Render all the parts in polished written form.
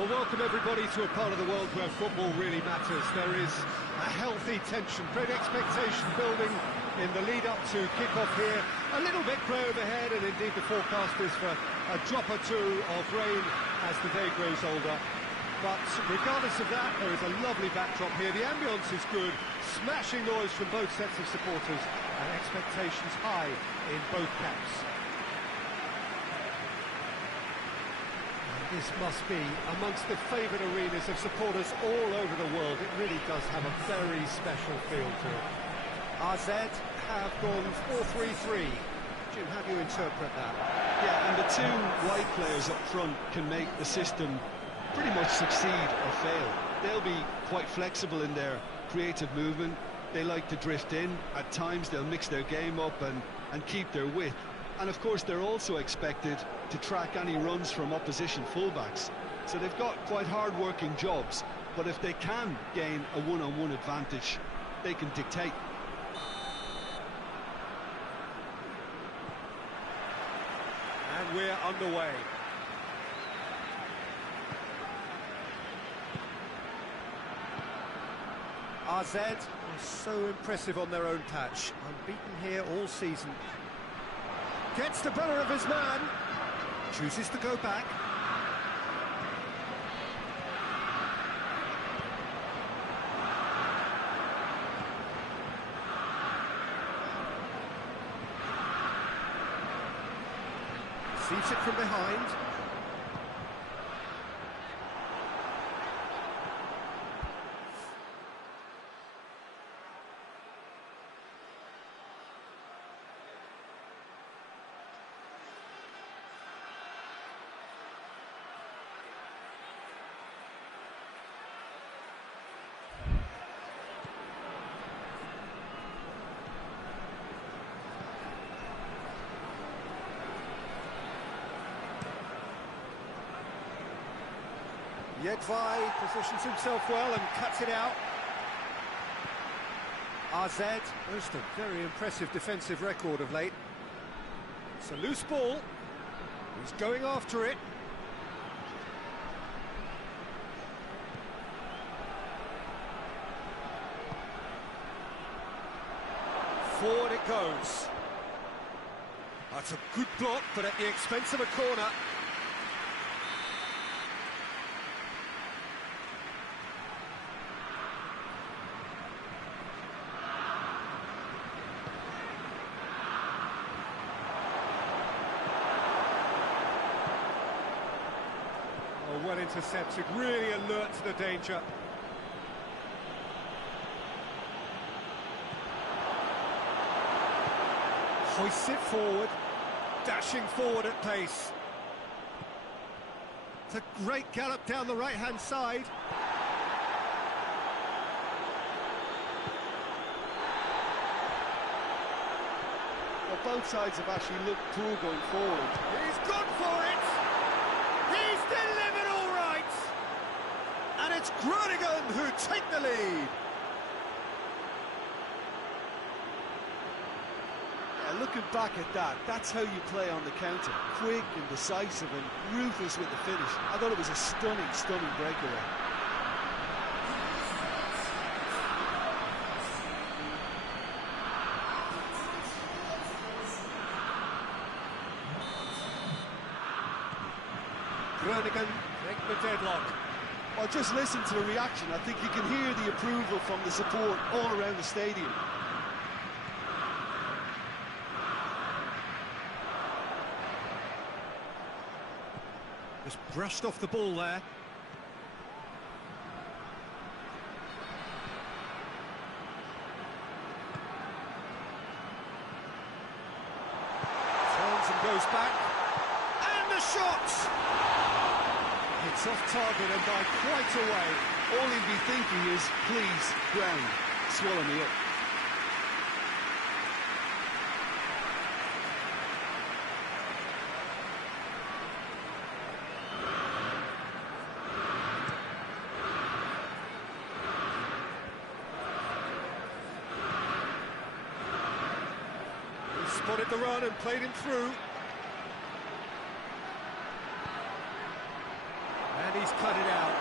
Well, welcome everybody to a part of the world where football really matters. There is a healthy tension, great expectation building in the lead-up to kick-off here. A little bit grey overhead, and indeed the forecast is for a drop or two of rain as the day grows older. But regardless of that, there is a lovely backdrop here. The ambience is good, smashing noise from both sets of supporters, and expectations high in both camps. This must be amongst the favoured arenas of supporters all over the world. It really does have a very special feel to it. AZ have gone 4-3-3. Jim, how do you interpret that? Yeah, and the two wide players up front can make the system pretty much succeed or fail. They'll be quite flexible in their creative movement. They like to drift in. At times they'll mix their game up and keep their width. And of course they're also expected to track any runs from opposition fullbacks. So they've got quite hard-working jobs, but if they can gain a one-on-one advantage, they can dictate. And we're underway. AZ are so impressive on their own patch. Unbeaten here all season. Gets the better of his man. Chooses to go back. Receives it from behind. Yedvai positions himself well and cuts it out. AZ boast a very impressive defensive record of late. It's a loose ball. He's going after it. Forward it goes. That's a good block, but at the expense of a corner. Well intercepted, really alert to the danger. Hoists it forward, dashing forward at pace. It's a great gallop down the right-hand side. Well, both sides have actually looked poor going forward. He's gone for it! He's delivered all right! And it's Groningen who take the lead. Yeah, looking back at that, that's how you play on the counter. Quick and decisive and ruthless with the finish. I thought it was a stunning breakaway. Groningen break the deadlock. Well, just listen to the reaction. I think you can hear the approval from the support all around the stadium. Just brushed off the ball there. Turns and goes back. And the shot! It's off target and by quite a way. All he'd be thinking is, please, ground, swallow me up. He spotted the run and played him through. And he's cut it out.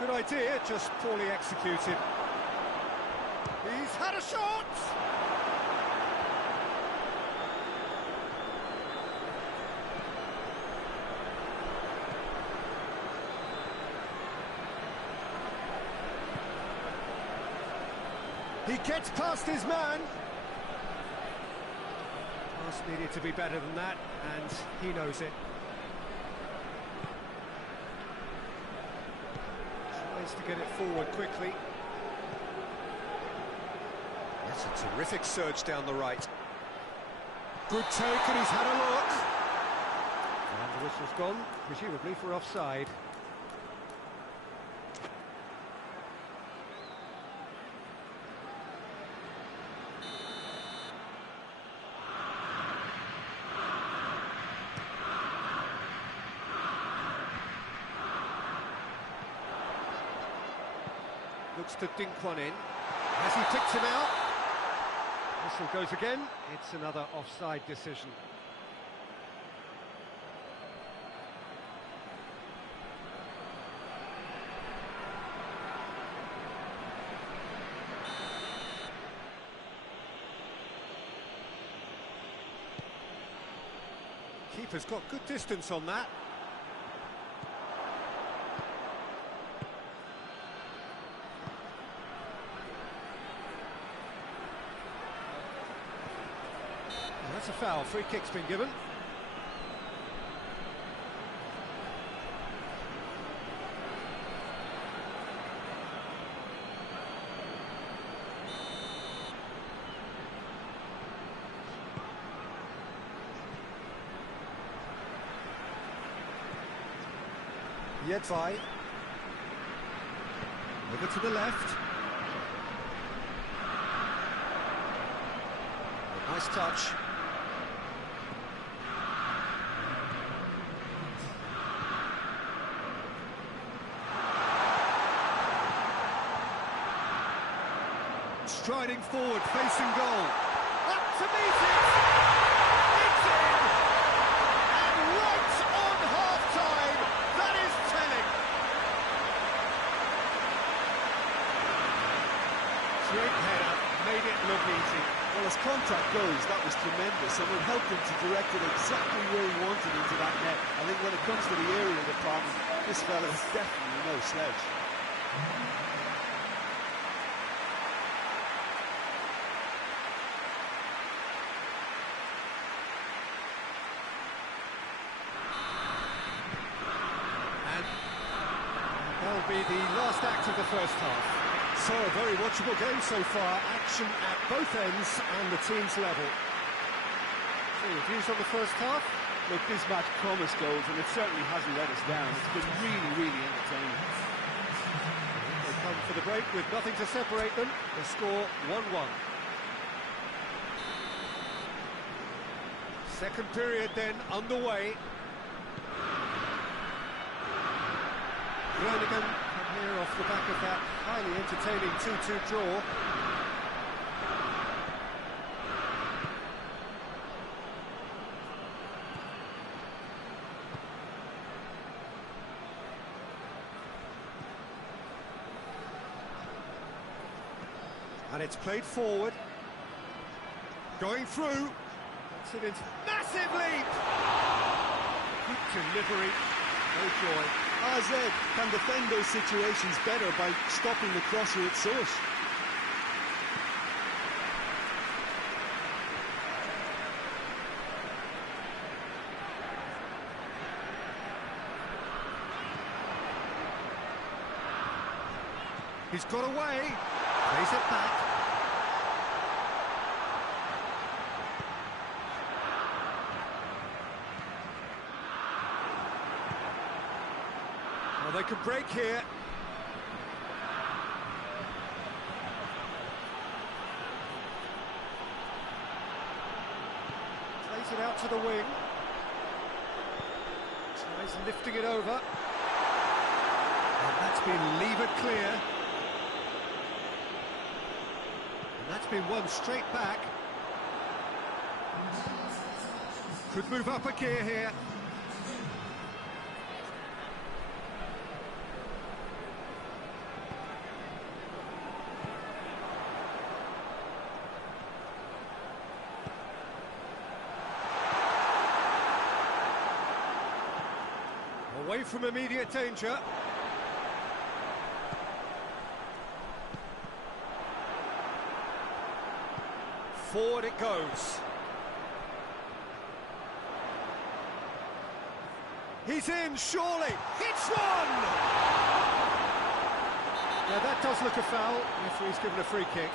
Good idea, just poorly executed. He's had a shot! He gets past his man. Pass needed to be better than that, and he knows it. Tries to get it forward quickly. That's a terrific surge down the right. Good take, and he's had a look. And the whistle's gone, presumably for offside. Looks to dink one in. Has he picked him out? Whistle goes again. It's another offside decision. Keeper's got good distance on that. That's a foul. Free kick's been given. Yedvai. Over to the left. Nice touch. Striding forward, facing goal. Up to meet it! It's in! And right on half-time! That is telling! Straight header, made it look easy. Well, as contact goes, that was tremendous, and it helped him to direct it exactly where he wanted into that net. I think when it comes to the aerial department, this fella is definitely no slouch. That'll be the last act of the first half. So, a very watchable game so far. Action at both ends and the team's level. So, views on the first half? Look, this match promised goals, and it certainly hasn't let us down. It's been really, really entertaining. They come for the break with nothing to separate them. The score 1-1. Second period then underway. Groningen come here off the back of that highly entertaining 2-2 draw. And it's played forward. Going through. That's it into massive leap! Good delivery. No joy. AZ can defend those situations better by stopping the crosser at source. He's got away. Plays it back. Well, they could break here. Plays it out to the wing. Tries lifting it over. And that's been levered clear. And that's been won straight back. Could move up a gear here. Away from immediate danger. Forward it goes. He's in, surely. Hits one! Now that does look a foul. Referee's given a free kick.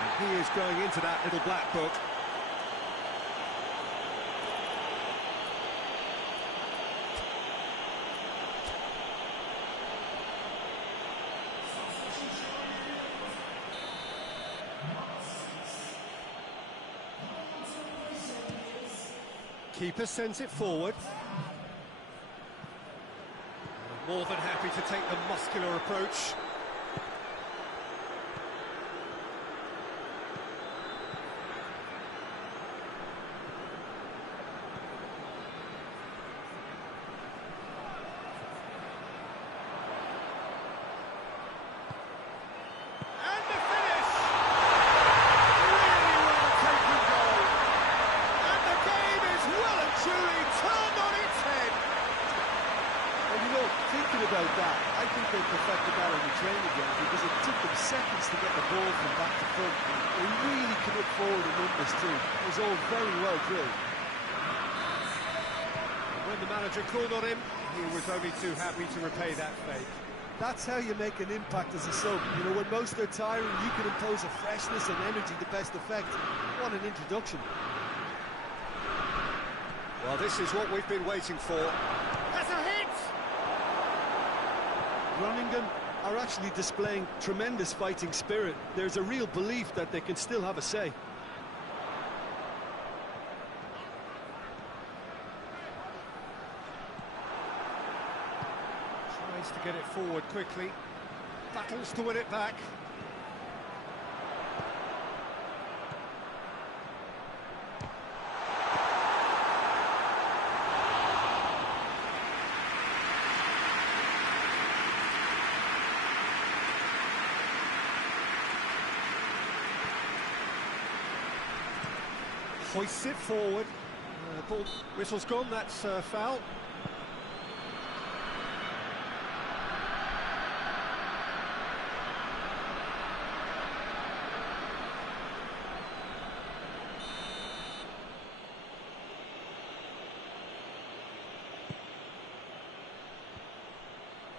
And he is going into that little black book. Keeper sends it forward. More than happy to take the muscular approach. And the finish! Really well taken goal. And the game is well and truly turned on its head. And you know, thinking about that, I think they perfected that on the training ground because it took them seconds to get the ball from back to front. They really can look forward in numbers too. It was all very well drilled. When the manager called on him, he was only too happy to repay that favour. That's how you make an impact as a sub. You know, when most are tiring, you can impose a freshness and energy to best effect. What an introduction. Well, this is what we've been waiting for. That's a hit! Groningen are actually displaying tremendous fighting spirit. There's a real belief that they can still have a say. Tries to get it forward quickly. Battles to win it back. Hoists it forward. Ball whistle's gone, that's foul.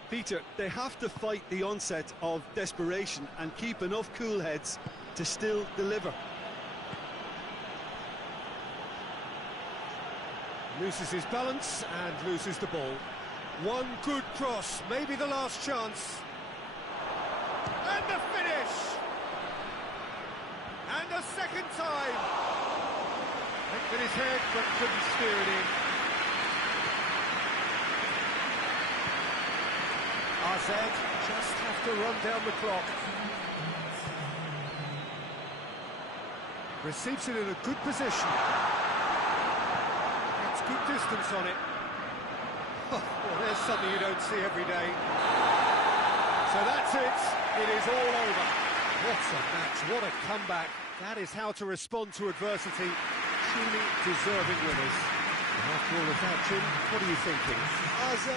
Peter, they have to fight the onset of desperation and keep enough cool heads to still deliver. Loses his balance and loses the ball. One good cross, maybe the last chance. And the finish! And a second time! Went with his head, but couldn't steer it in. AZ just have to run down the clock. Receives it in a good position. Good distance on it. Well, there's something you don't see every day. So that's it. It is all over. What a match, what a comeback. That is how to respond to adversity. Truly deserving winners. After all of that, Jim, what are you thinking? AZ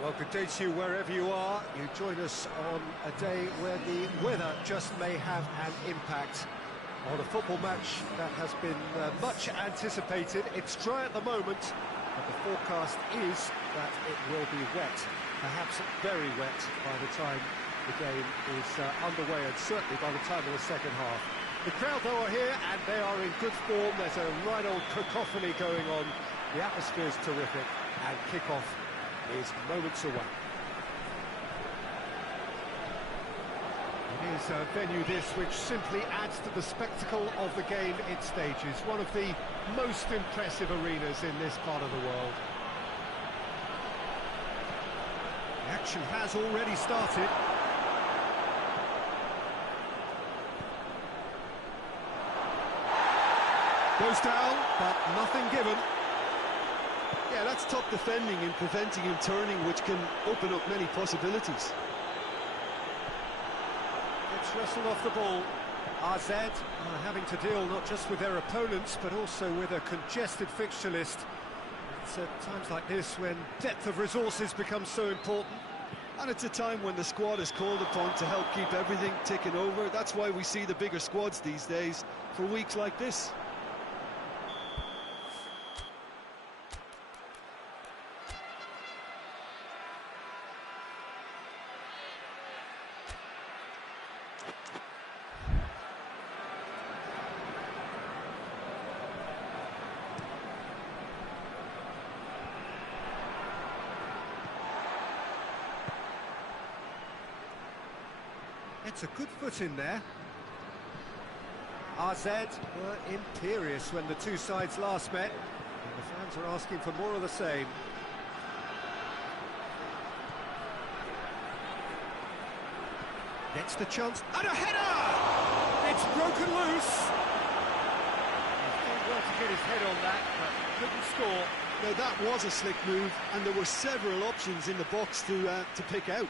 Well, good day to you wherever you are. You join us on a day where the weather just may have an impact on a football match that has been much anticipated. It's dry at the moment, but the forecast is that it will be wet, perhaps very wet by the time the game is underway, and certainly by the time of the second half. The crowd, though, are here, and they are in good form. There's a right old cacophony going on. The atmosphere is terrific, and kick-off is moments away. It is a venue this which simply adds to the spectacle of the game it stages. One of the most impressive arenas in this part of the world. The action has already started. Goes down, but nothing given. Yeah, that's top defending and preventing him turning, which can open up many possibilities. It's wrestled off the ball. AZ are having to deal not just with their opponents, but also with a congested fixture list. It's at times like this when depth of resources becomes so important. And it's a time when the squad is called upon to help keep everything ticking over. That's why we see the bigger squads these days for weeks like this. It's a good foot in there. AZ were imperious when the two sides last met, and the fans are asking for more of the same. Gets the chance, and a header! It's broken loose! He's done well to get his head on that, but couldn't score. Now that was a slick move, and there were several options in the box to pick out.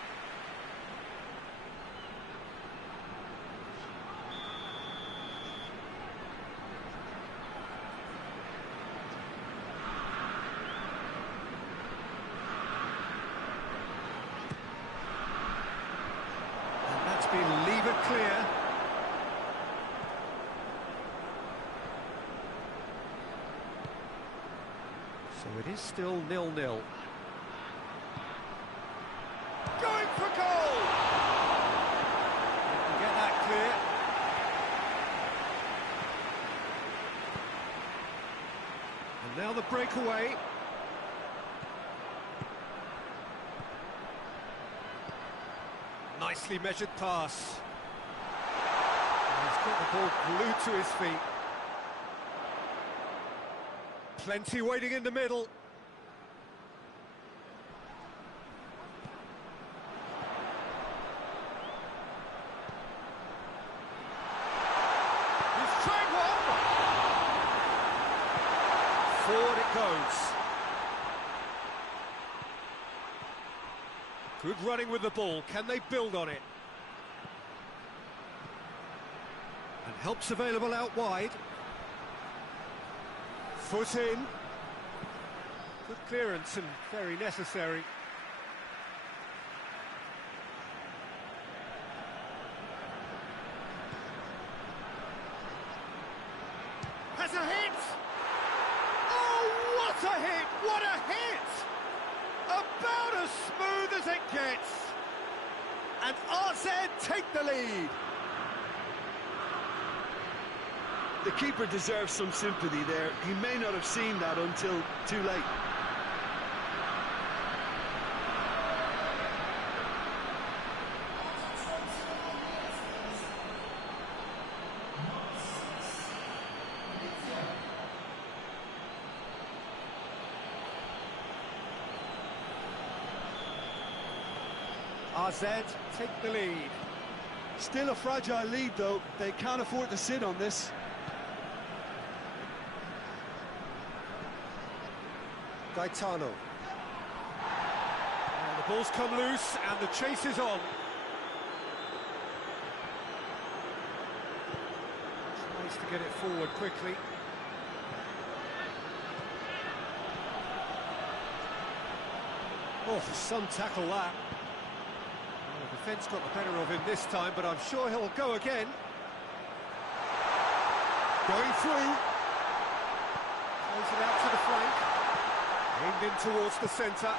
Been levered clear. So it is still 0-0. Going for goal! You can get that clear. And now the breakaway. Nicely measured pass. And he's got the ball glued to his feet. Plenty waiting in the middle. He's trying one. Forward it goes. Good running with the ball. Can they build on it? And help's available out wide. Foot in. Good clearance and very necessary. Has a hit! Oh, what a hit! What a hit! About as smooth as it gets. And AZ take the lead. The keeper deserves some sympathy there. He may not have seen that until too late. AZ take the lead. Still a fragile lead, though. They can't afford to sit on this. Gaetano. And the ball's come loose and the chase is on. Tries to get it forward quickly. Oh, some tackle that. Well, the defence got the better of him this time, but I'm sure he'll go again. Going through. Plays it out to the flank. Aimed in towards the centre.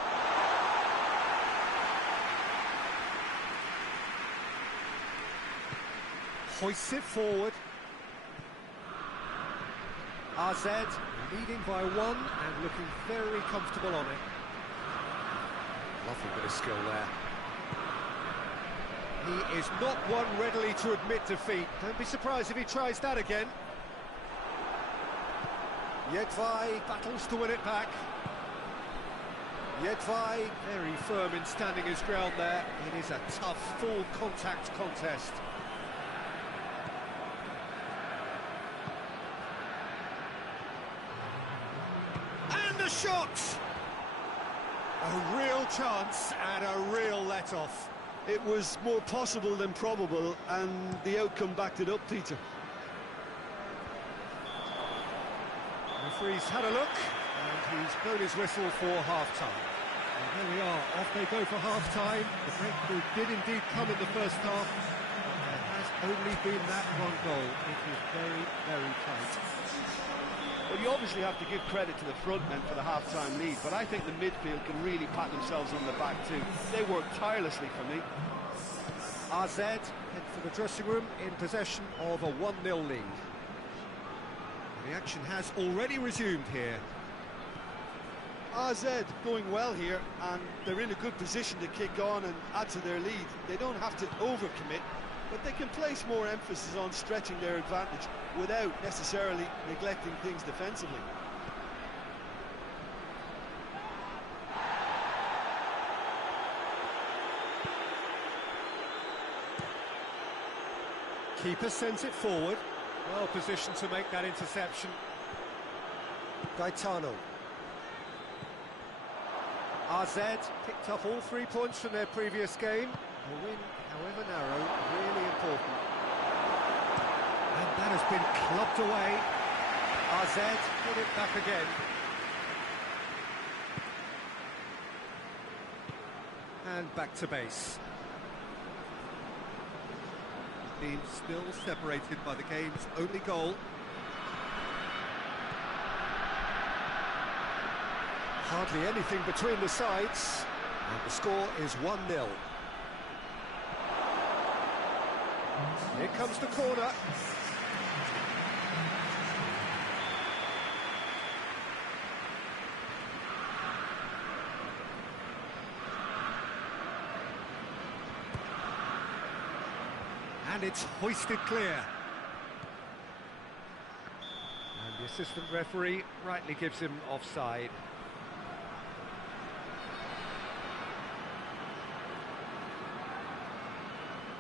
Hoists it forward. AZ leading by 1 and looking very comfortable on it. Lovely bit of skill there. He is not one readily to admit defeat. Don't be surprised if he tries that again. Jedvaj battles to win it back. Jedvaj very firm in standing his ground there. It is a tough, full contact contest. And the shot! A real chance and a real let-off. It was more possible than probable, and the outcome backed it up, Peter. The referee's had a look, and he's blown his whistle for half-time. And here we are, off they go for half-time. The breakthrough did indeed come in the first half, but there has only been that one goal. It is very, very tight. Well, you obviously have to give credit to the front men for the half-time lead, but I think the midfield can really pat themselves on the back too. They worked tirelessly for me. AZ head for the dressing room in possession of a 1-0 lead. The action has already resumed here. AZ going well here, and they're in a good position to kick on and add to their lead. They don't have to overcommit, but they can place more emphasis on stretching their advantage without necessarily neglecting things defensively. Keeper sends it forward. Well positioned to make that interception. Gaetano. AZ picked up all 3 points from their previous game. A win, however narrow, really important. And that has been clubbed away. AZ put it back again. And back to base. Team still separated by the game's only goal. Hardly anything between the sides, and the score is 1-0. Here comes the corner. And it's hoisted clear. And the assistant referee rightly gives him offside.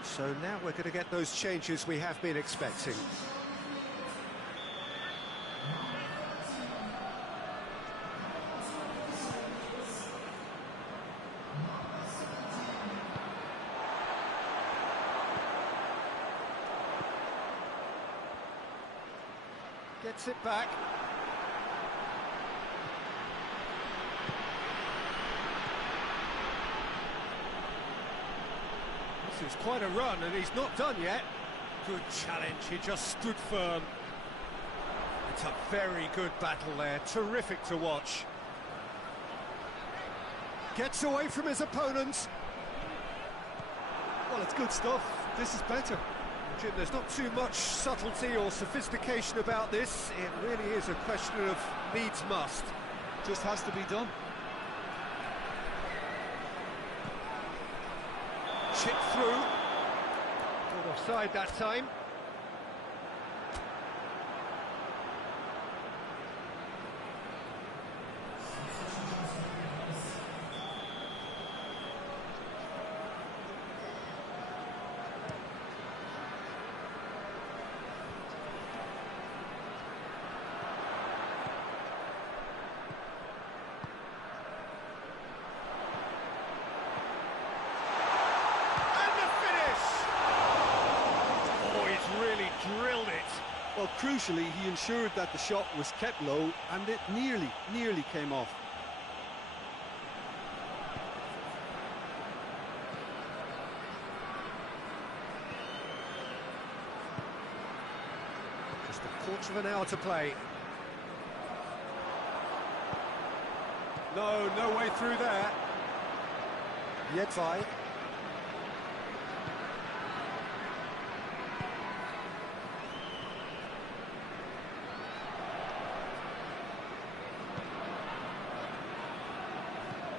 So now we're going to get those changes we have been expecting. Gets it back. This is quite a run, and he's not done yet. Good challenge, he just stood firm. It's a very good battle there, terrific to watch. Gets away from his opponent. Well, it's good stuff. This is better. Jim, there's not too much subtlety or sophistication about this. It really is a question of needs must. Just has to be done. Chip through. Not offside that time. Drilled it. Well, crucially, he ensured that the shot was kept low, and it nearly came off. much of an hour to play. No way through there. Yedvai.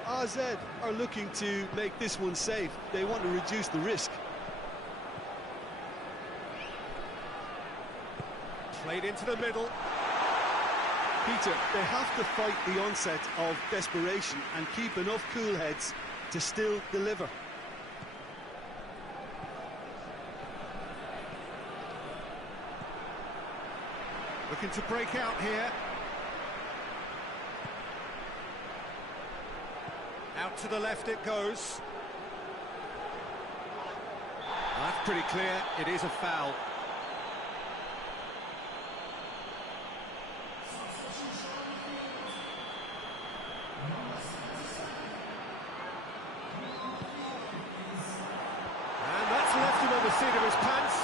AZ are looking to make this one safe. They want to reduce the risk. Played into the middle. Peter, they have to fight the onset of desperation and keep enough cool heads to still deliver. Looking to break out here. Out to the left it goes. That's pretty clear, it is a foul. And that's left him on the seat of his pants.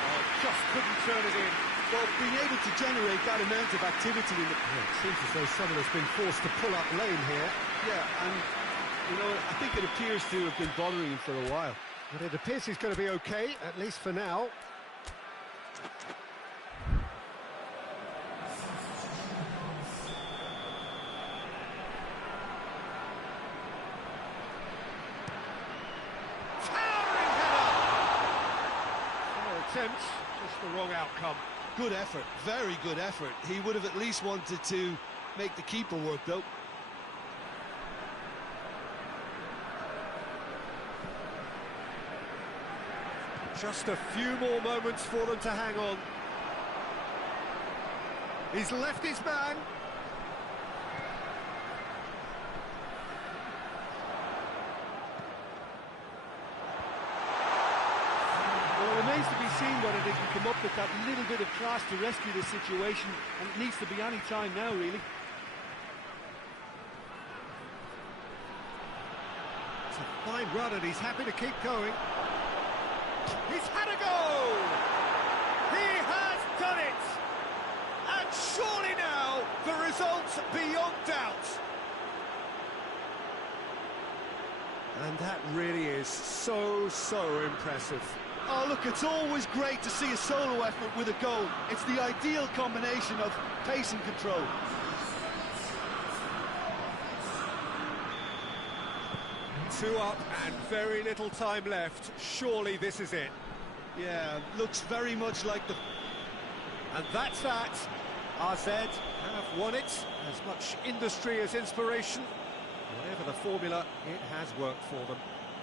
Oh, just couldn't turn it in. Well, being able to generate that amount of activity in the... It seems as though someone has been forced to pull up lane here. Yeah, and, you know, I think it appears to have been bothering him for a while. But it appears he's going to be okay, at least for now. Towering header! Fair attempt, just the wrong outcome. Good effort, very good effort. He would have at least wanted to make the keeper work, though. Just a few more moments for them to hang on. He's left his man. Well, it remains to be seen whether they can come up with that little bit of class to rescue this situation, and it needs to be any time now, really. It's a fine run and he's happy to keep going. He's had a go! He has done it! And surely now, the result's beyond doubt. And that really is so impressive. Oh, look, it's always great to see a solo effort with a goal. It's the ideal combination of pace and control. Two up and very little time left. Surely this is it. Yeah, looks very much like the... And that's that. AZ have won it. As much industry as inspiration. Whatever the formula, it has worked for them.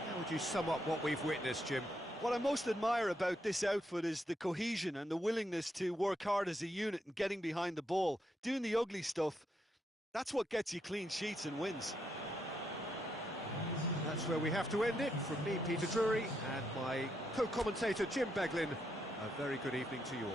How would you sum up what we've witnessed, Jim? What I most admire about this outfit is the cohesion and the willingness to work hard as a unit and getting behind the ball. Doing the ugly stuff, that's what gets you clean sheets and wins. That's where we have to end it. From me, Peter Drury, and my co-commentator, Jim Beglin, a very good evening to you all.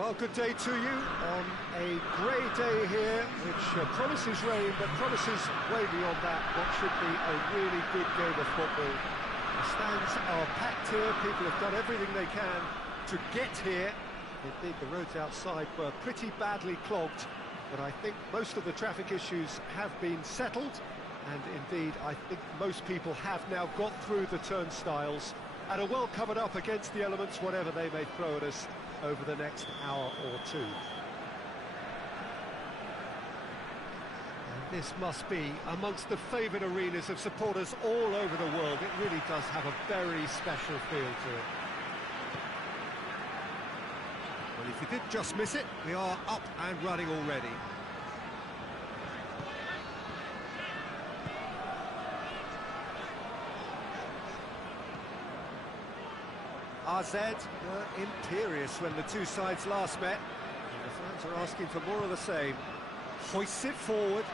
Well, good day to you on a grey day here, which promises rain, but promises way beyond that what should be a really good game of football. The stands are packed here, people have done everything they can to get here. Indeed, the roads outside were pretty badly clogged, but I think most of the traffic issues have been settled, and indeed, I think most people have now got through the turnstiles and are well covered up against the elements, whatever they may throw at us over the next hour or two. And this must be amongst the favoured arenas of supporters all over the world. It really does have a very special feel to it. Well, if you did just miss it, we are up and running already. AZ were imperious when the two sides last met. And the fans are asking for more of the same. Hoists it forward.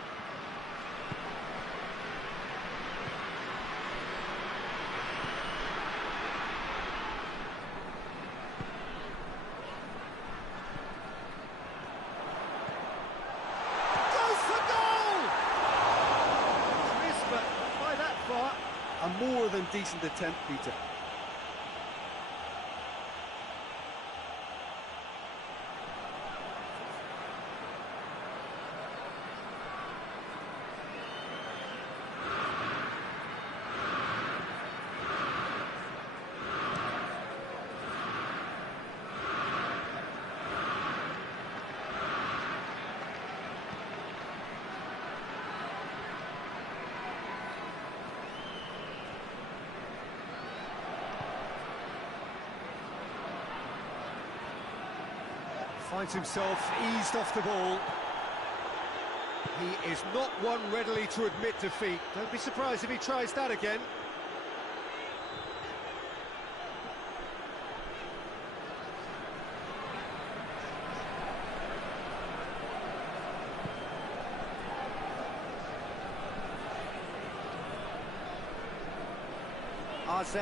Goes for goal! Missed, but not by that far. A more than decent attempt, Peter. Finds himself eased off the ball. He is not one readily to admit defeat. Don't be surprised if he tries that again. AZ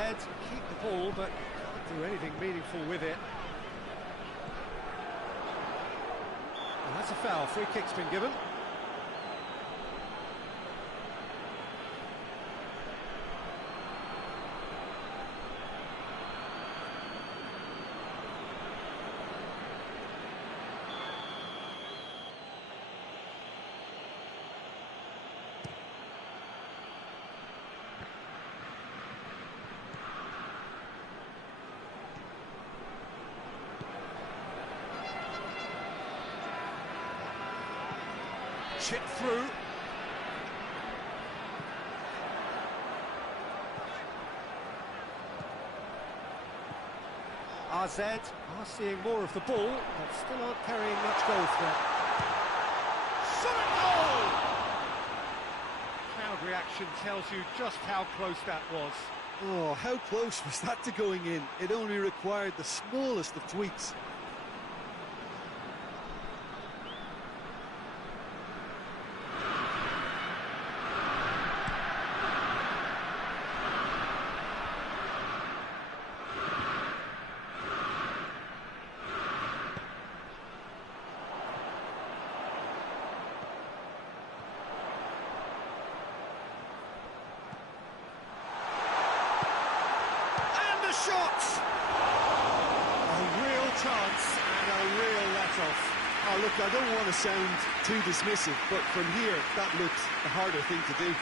keep the ball, but can't do anything meaningful with it. And that's a foul. Free kick's been given. Chip through. AZ are seeing more of the ball, but still aren't carrying much goal threat. Shot at goal! Crowd reaction tells you just how close that was. Oh, how close was that to going in? It only required the smallest of tweaks. Shots! A real chance and a real let-off. Oh, look, I don't want to sound too dismissive, but from here, that looks the harder thing to do.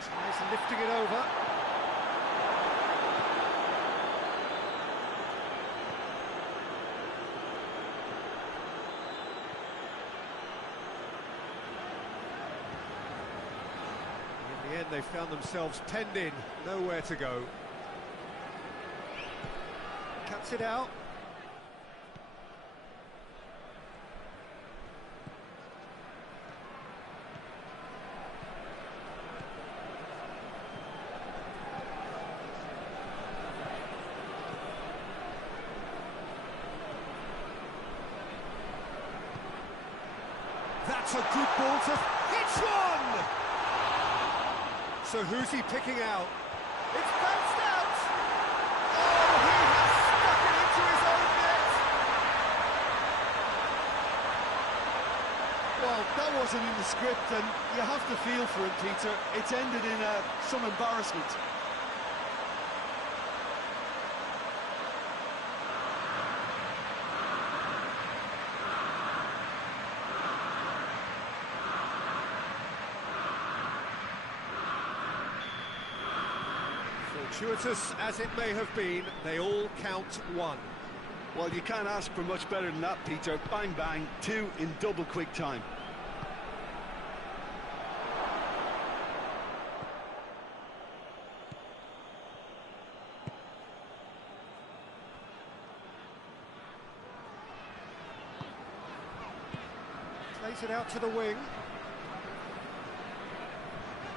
Tries lifting it over. In the end, they found themselves penned in, nowhere to go. Cuts it out. That's a good ball to... It's one! So who's he picking out? It's bounced out! Oh, he has stuck it into his own net! Well, that wasn't in the script, and you have to feel for him, Peter. It's ended in some embarrassment. Fortuitous as it may have been, they all count one. Well, you can't ask for much better than that, Peter. Bang, bang, two in double quick time. Plays it out to the wing.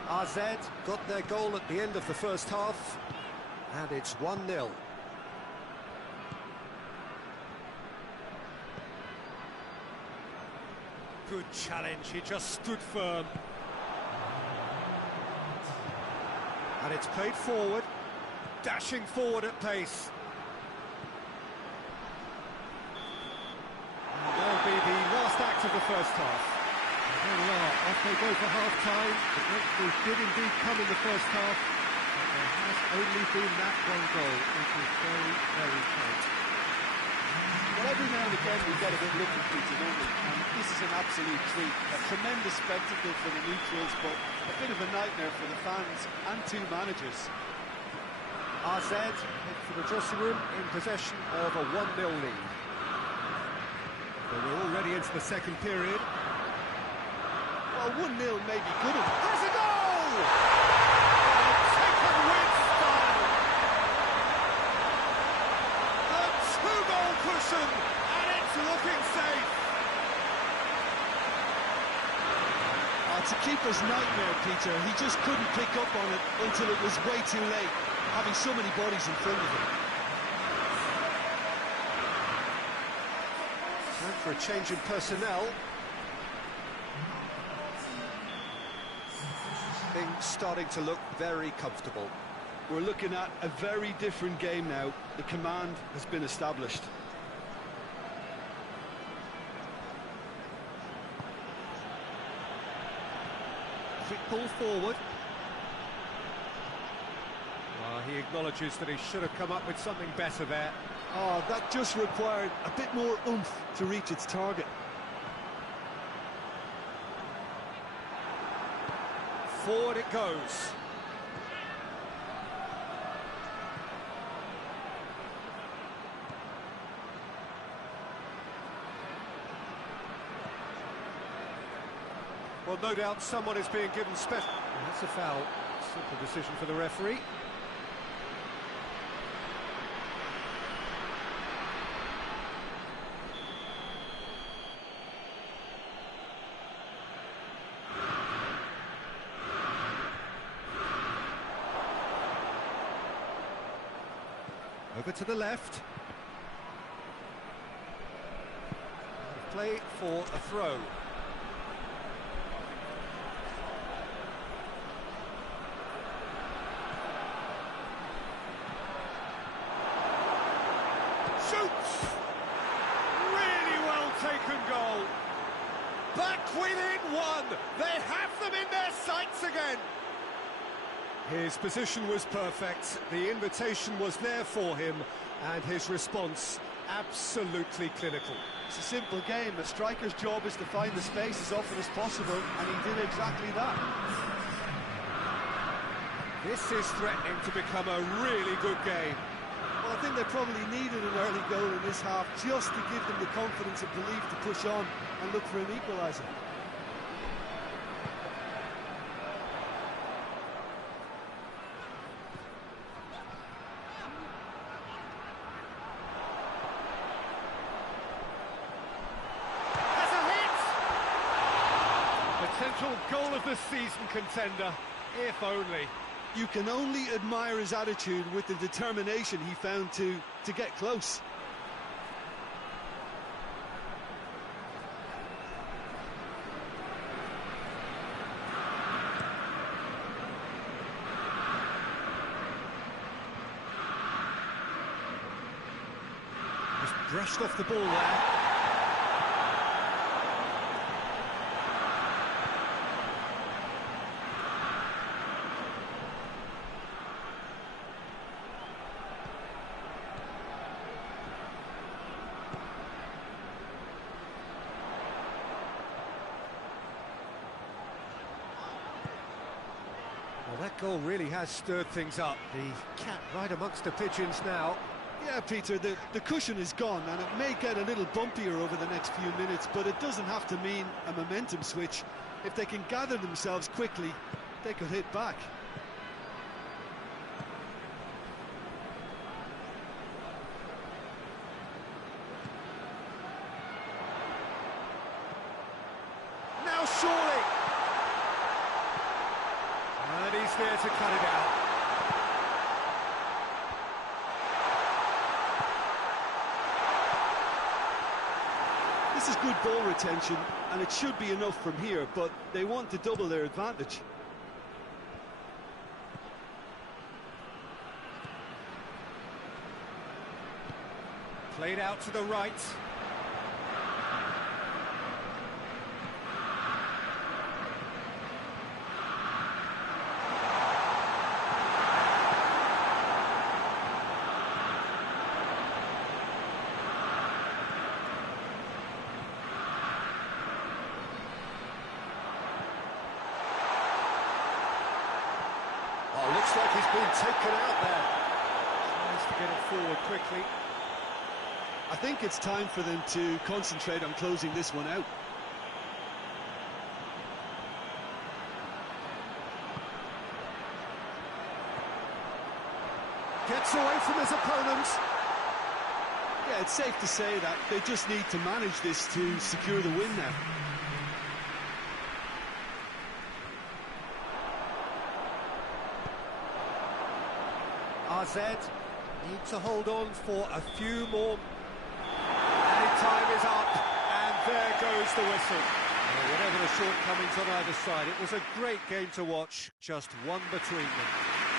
AZ got their goal at the end of the first half, and it's 1-0. Good challenge, he just stood firm. And it's played forward, dashing forward at pace. And that'll be the last act of the first half. There we are, off they go for half-time. The breakthrough did indeed come in the first half, but there has only been that one goal, which was very, very tight. Well, every now and again we get a bit lucky, Peter, don't we? And this is an absolute treat. A tremendous spectacle for the neutrals, but a bit of a nightmare for the fans and two managers. AZ head for the dressing room in possession of a 1-0 lead. So we're already into the second period. Well, 1-0 may be good enough. There's a goal! Oh, taken with style! A two-goal cushion, and it's looking safe! It's a keeper's nightmare, Peter. He just couldn't pick up on it until it was way too late, having so many bodies in front of him. Time for a change in personnel. Things starting to look very comfortable. We're looking at a very different game now. The command has been established. Quick ball forward. He acknowledges that he should have come up with something better there. Oh, that just required a bit more oomph to reach its target. Forward it goes. Well, no doubt someone is being given special... That's a foul. Simple decision for the referee. Over to the left. Play for a throw. Shoots! Really well taken goal. Back within one. They have them in their sights again. His position was perfect, the invitation was there for him, and his response absolutely clinical. It's a simple game. A striker's job is to find the space as often as possible, and he did exactly that. This is threatening to become a really good game. Well, I think they probably needed an early goal in this half just to give them the confidence and belief to push on and look for an equaliser. Potential goal of the season contender, if only. You can only admire his attitude with the determination he found to get close. brushed off the ball there. Well, that goal really has stirred things up. The cat right amongst the pigeons now. Yeah, Peter, the cushion is gone, and it may get a little bumpier over the next few minutes, but it doesn't have to mean a momentum switch. If they can gather themselves quickly, they could hit back. Now surely! And he's there to cut it out. This is good ball retention, and it should be enough from here, but they want to double their advantage. Played out to the right. Oh, looks like he's been taken out there. Tries to get it forward quickly. I think it's time for them to concentrate on closing this one out. Gets away from his opponent. Yeah, it's safe to say that they just need to manage this to secure the win now. RZ need to hold on for a few more. And time is up, and there goes the whistle. Well, whatever the shortcomings on either side, it was a great game to watch, just one between them.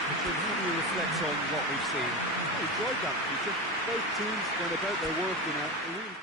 Between how do you reflect on what we've seen? I enjoyed that, Peter. Both teams went about their work in a really...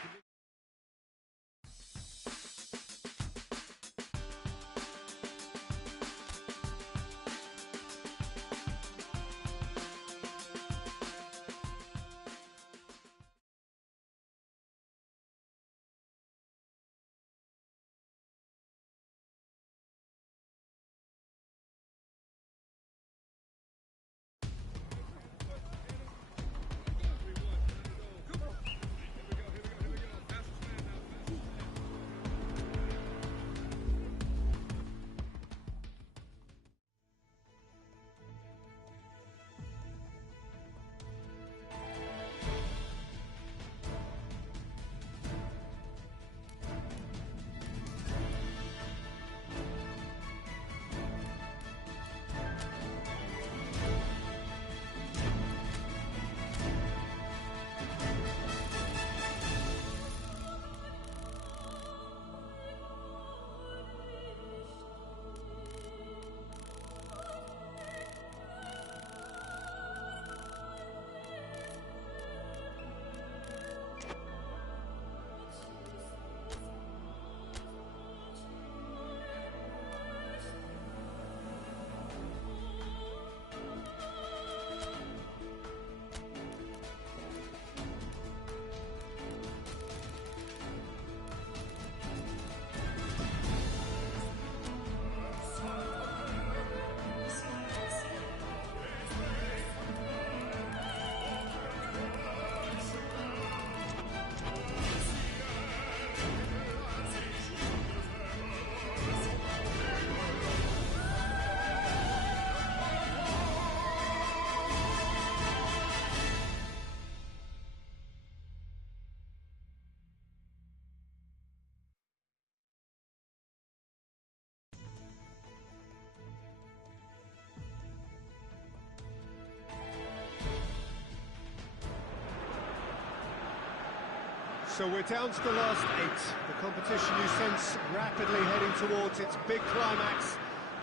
So we're down to the last 8. The competition, you sense, rapidly heading towards its big climax.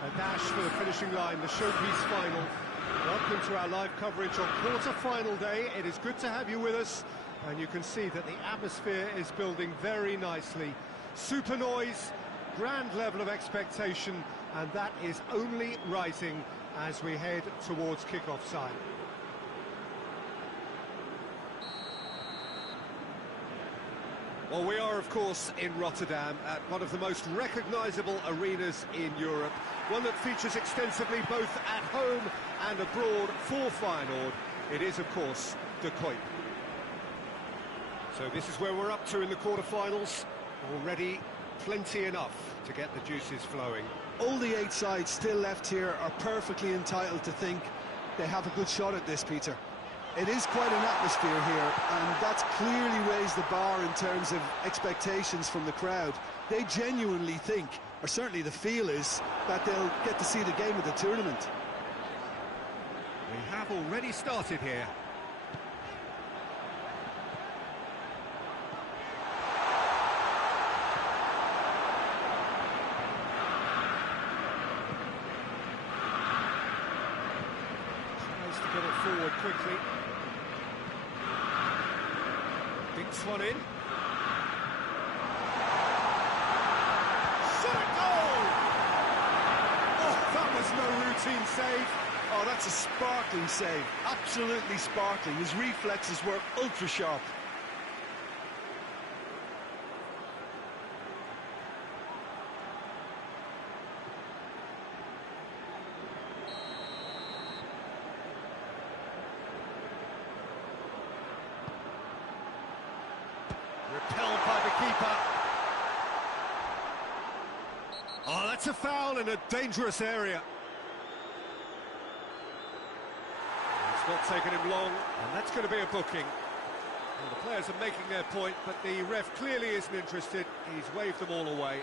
A dash for the finishing line, the showpiece final. Welcome to our live coverage on quarter-final day. It is good to have you with us And you can see that the atmosphere is building very nicely. Super noise, grand level of expectation, and that is only rising as we head towards kick-off time. Well, we are, of course, in Rotterdam, at one of the most recognisable arenas in Europe, one that features extensively both at home and abroad for Feyenoord. It is, of course, De Kuip. So this is where we're up to in the quarter-finals. Already plenty enough to get the juices flowing. All the 8 sides still left here are perfectly entitled to think they have a good shot at this, Peter. It is quite an atmosphere here, and that's clearly raised the bar in terms of expectations from the crowd. They genuinely think, or certainly the feel is, that they'll get to see the game of the tournament. We have already started here. Tries to get it forward quickly. Dinks one in. Shot a goal! Oh, that was no routine save. Oh, that's a sparkling save. Absolutely sparkling. His reflexes were ultra-sharp. Repelled by the keeper. Oh, that's a foul in a dangerous area. It's not taken him long, and that's going to be a booking. Well, the players are making their point, but the ref clearly isn't interested. He's waved them all away.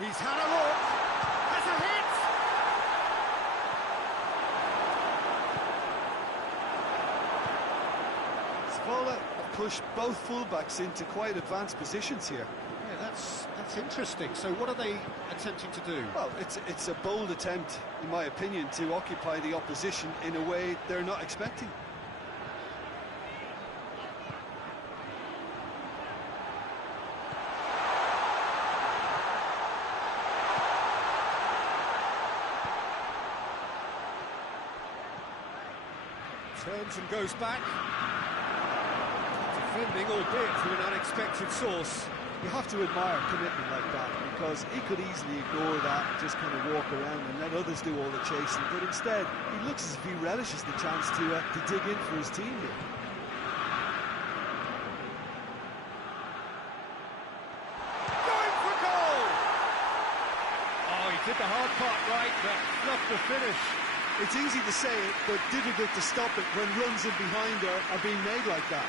He's had a look. Has a hit. Zwolle have pushed both fullbacks into quite advanced positions here. Yeah, that's interesting. So what are they attempting to do? Well, it's a bold attempt, in my opinion, to occupy the opposition in a way they're not expecting. Turns and goes back. Defending, albeit from an unexpected source. You have to admire commitment like that, because he could easily ignore that and just kind of walk around and let others do all the chasing, but instead he looks as if he relishes the chance to dig in for his team here. Going for goal! Oh, he did the hard part right, but fluffed the finish. It's easy to say it, but difficult to stop it when runs in behind are being made like that.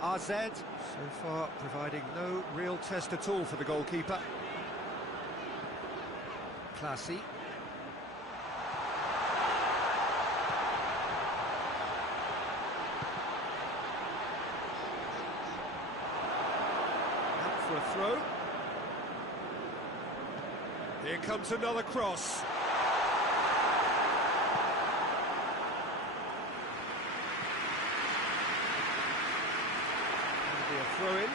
RZ, so far providing no real test at all for the goalkeeper. Classy. Out for a throw. Here comes another cross. A throw in.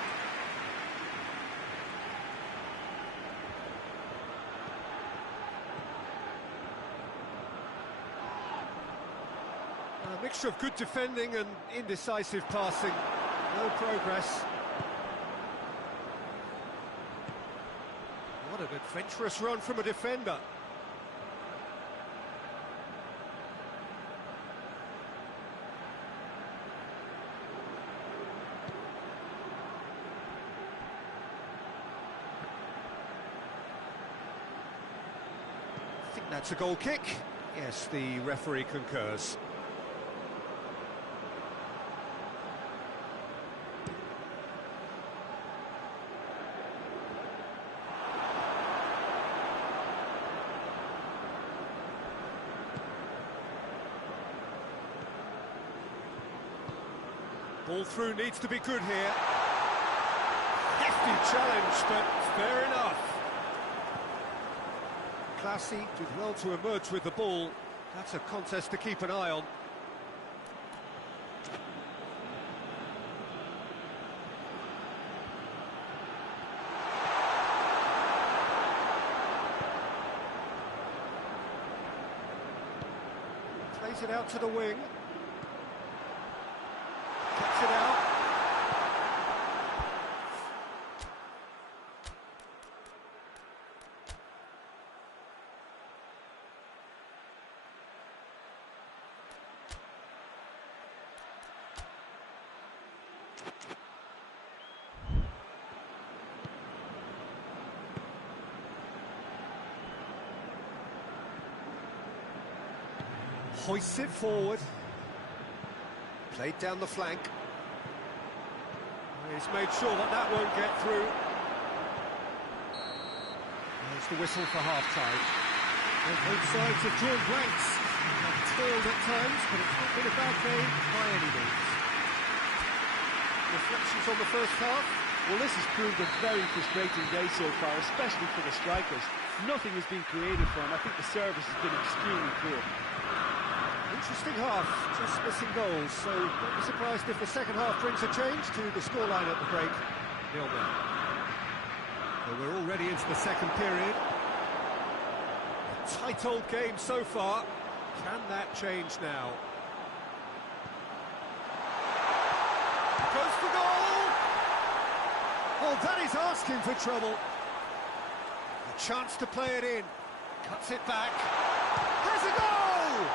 A mixture of good defending and indecisive passing. No progress. What an adventurous run from a defender. I think that's a goal kick. Yes, the referee concurs. Ball through needs to be good here. Hefty challenge, but fair enough. Classy did well to emerge with the ball. That's a contest to keep an eye on. Plays it out to the wing. Gets it out. Hoists it forward. Played down the flank. He's made sure that that won't get through. There's the whistle for half-time. Well, both sides have drawn blanks. They've toiled at times, but it's not been a bad game by any means. Reflections on the first half? Well, this has proved a very frustrating day so far, especially for the strikers. Nothing has been created for them. I think the service has been extremely poor. Interesting half, just missing goals, so don't be surprised if the second half brings a change to the scoreline at the break. 0-0. Well, we're already into the second period. A tight old game so far. Can that change now? Goes for goal! Oh, that is asking for trouble. A chance to play it in. Cuts it back. Has a goal!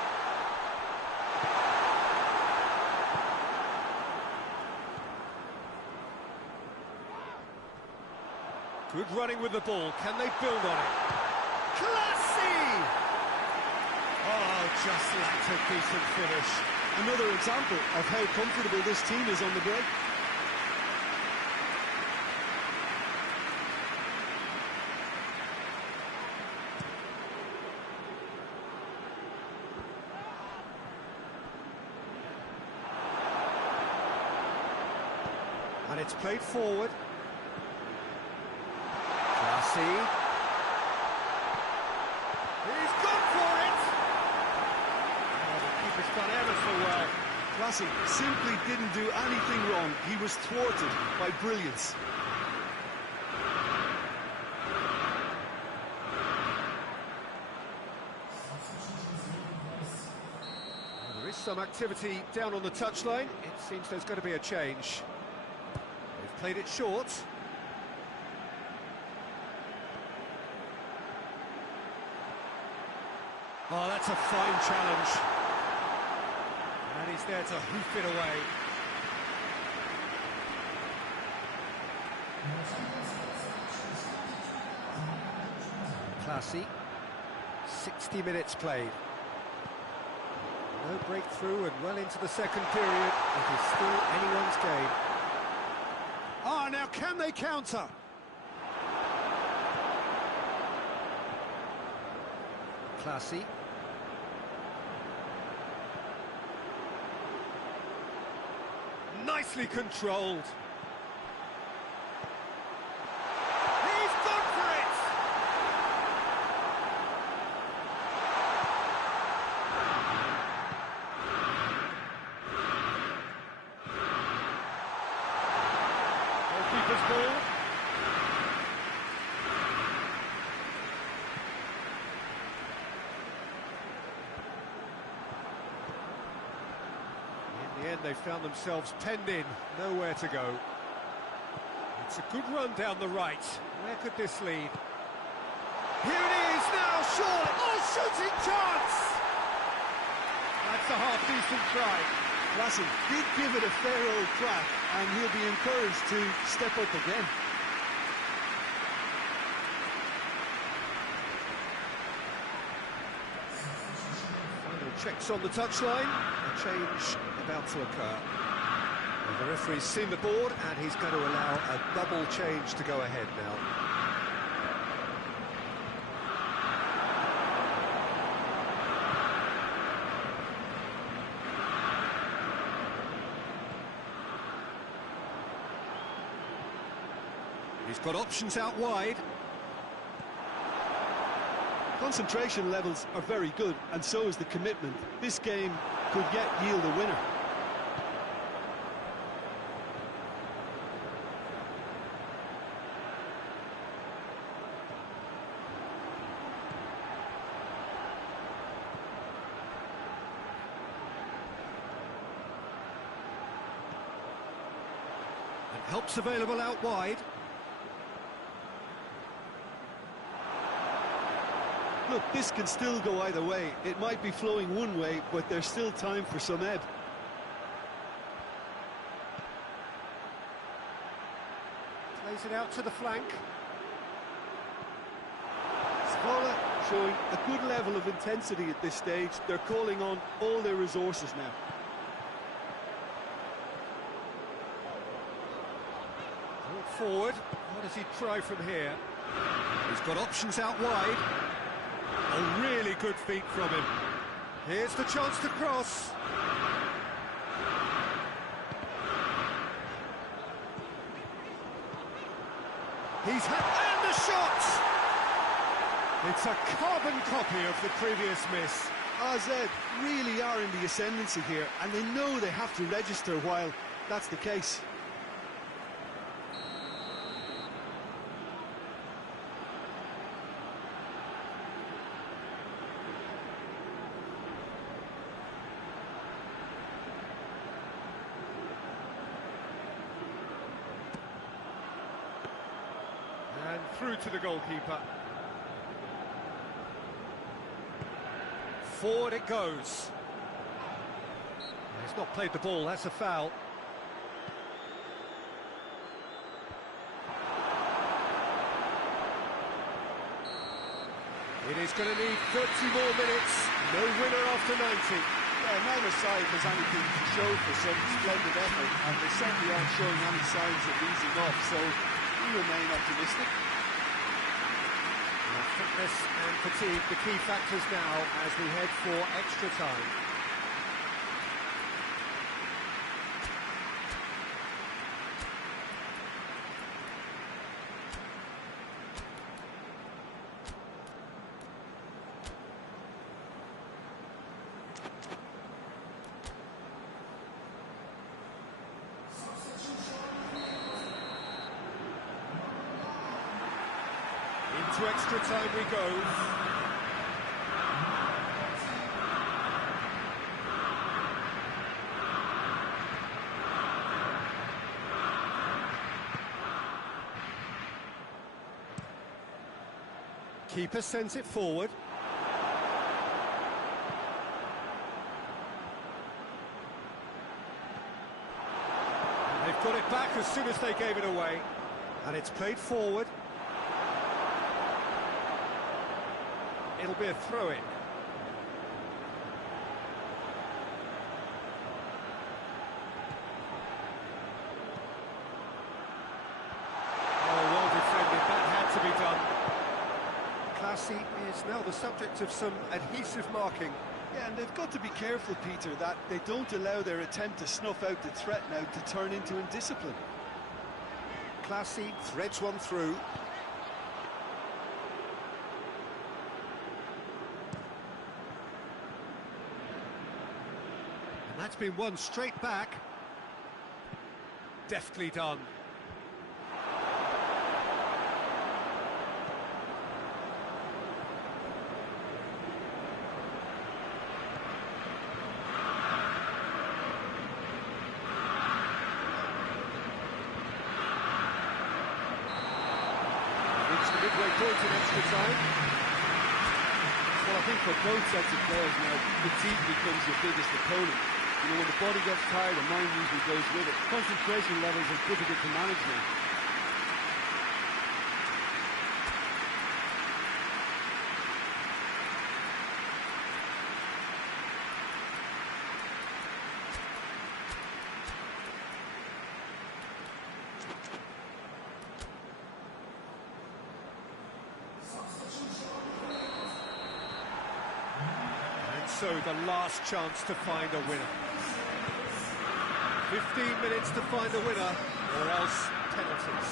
Good running with the ball. Can they build on it? Classy! Oh, just lacked a decent finish. Another example of how comfortable this team is on the break. And it's played forward. Classy. He's gone for it! Oh, the keeper's done ever so well. Classy simply didn't do anything wrong. He was thwarted by brilliance. Well, there is some activity down on the touchline. It seems there's going to be a change. They've played it short. Oh, that's a fine challenge. And he's there to hoof it away. Classy. 60 minutes played. No breakthrough and well into the second period. It is still anyone's game. Ah, now can they counter? Classy. Nicely controlled. He's gone for it! Goalkeeper's ball. In the end, they found themselves penned in, nowhere to go. It's a good run down the right. Where could this lead? Here it is now, surely! Oh, shooting chance! That's a half-decent try. Classy did give it a fair old crack, and he'll be encouraged to step up again. Final checks on the touchline. A change about to occur. Well, the referee's seen the board, and he's going to allow a double change to go ahead now. He's got options out wide. Concentration levels are very good, and so is the commitment. This game could yet yield a winner. And help's available out wide. Look, this can still go either way. It might be flowing one way, but there's still time for some ebb. Plays it out to the flank. Scola showing a good level of intensity at this stage. They're calling on all their resources now. Brought forward. What does he try from here? He's got options out wide. Oh, really good feet from him. Here's the chance to cross. He's had... and the shot! It's a carbon copy of the previous miss. AZ really are in the ascendancy here, and they know they have to register while that's the case. And through to the goalkeeper. Forward it goes. He's not played the ball, that's a foul. It is going to need 30 more minutes. No winner after 90. Yeah, neither side has anything to show for some splendid effort, and they certainly aren't showing any signs of easing off, so we remain optimistic. Fitness and fatigue, the key factors now as we head for extra time. Into extra time we go. Keeper sends it forward. And they've got it back as soon as they gave it away. And it's played forward. It'll be a throw-in. Oh, well defended. That had to be done. Classy is now the subject of some adhesive marking. Yeah, and they've got to be careful, Peter, that they don't allow their attempt to snuff out the threat now to turn into indiscipline. Classy threads one through. And that's been won straight back. Deftly done. Midway point in extra time. Well, I think for both sets of players now, fatigue becomes your biggest opponent. You know, when the body gets tired, the mind usually goes with it. Concentration levels are difficult to manage now. So the last chance to find a winner. 15 minutes to find a winner, or else penalties.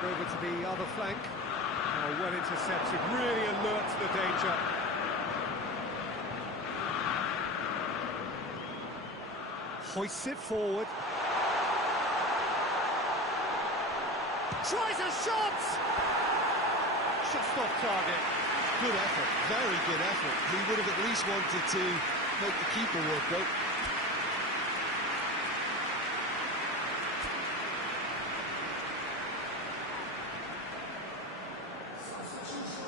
it over to the other flank. Oh, well intercepted, really alert to the danger. Hoists it forward. Tries a shot! Just off target. Good effort, very good effort. He would have at least wanted to make the keeper work, though.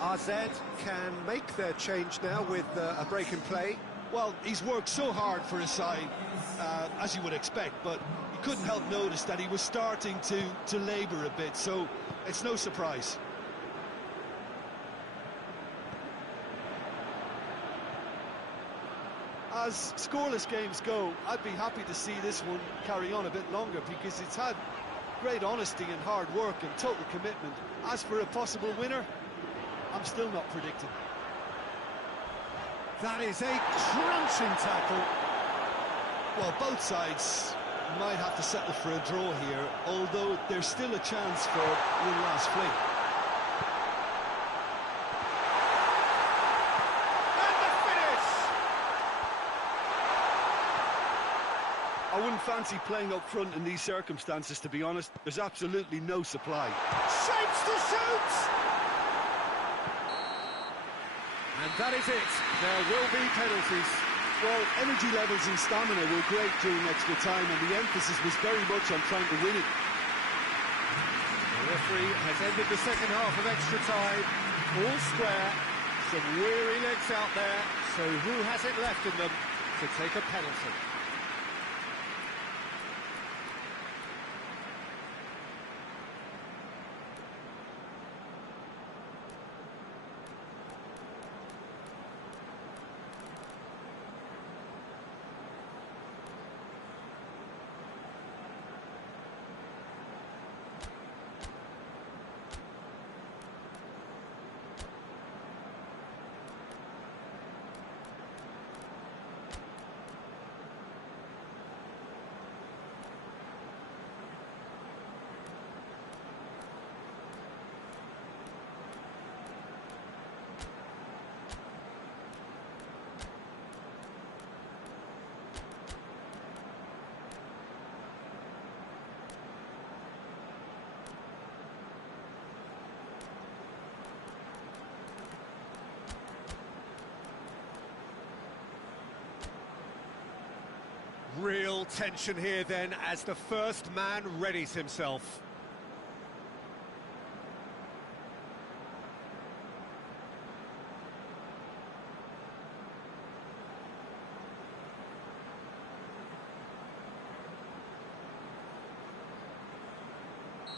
AZ can make their change now with a break in play. Well, he's worked so hard for his side, as you would expect, but you couldn't help notice that he was starting to labour a bit, so it's no surprise. As scoreless games go, I'd be happy to see this one carry on a bit longer because it's had great honesty and hard work and total commitment. As for a possible winner, I'm still not predicting. That is a crunching tackle. Well, both sides might have to settle for a draw here, although there's still a chance for one last fling. And the finish! I wouldn't fancy playing up front in these circumstances, to be honest. There's absolutely no supply. Shapes to shoot! And that is it. There will be penalties. Well, energy levels and stamina were great during extra time, and the emphasis was very much on trying to win it. The referee has ended the second half of extra time. All square. Some weary legs out there. So who has it left in them to take a penalty? Real tension here then as the first man readies himself.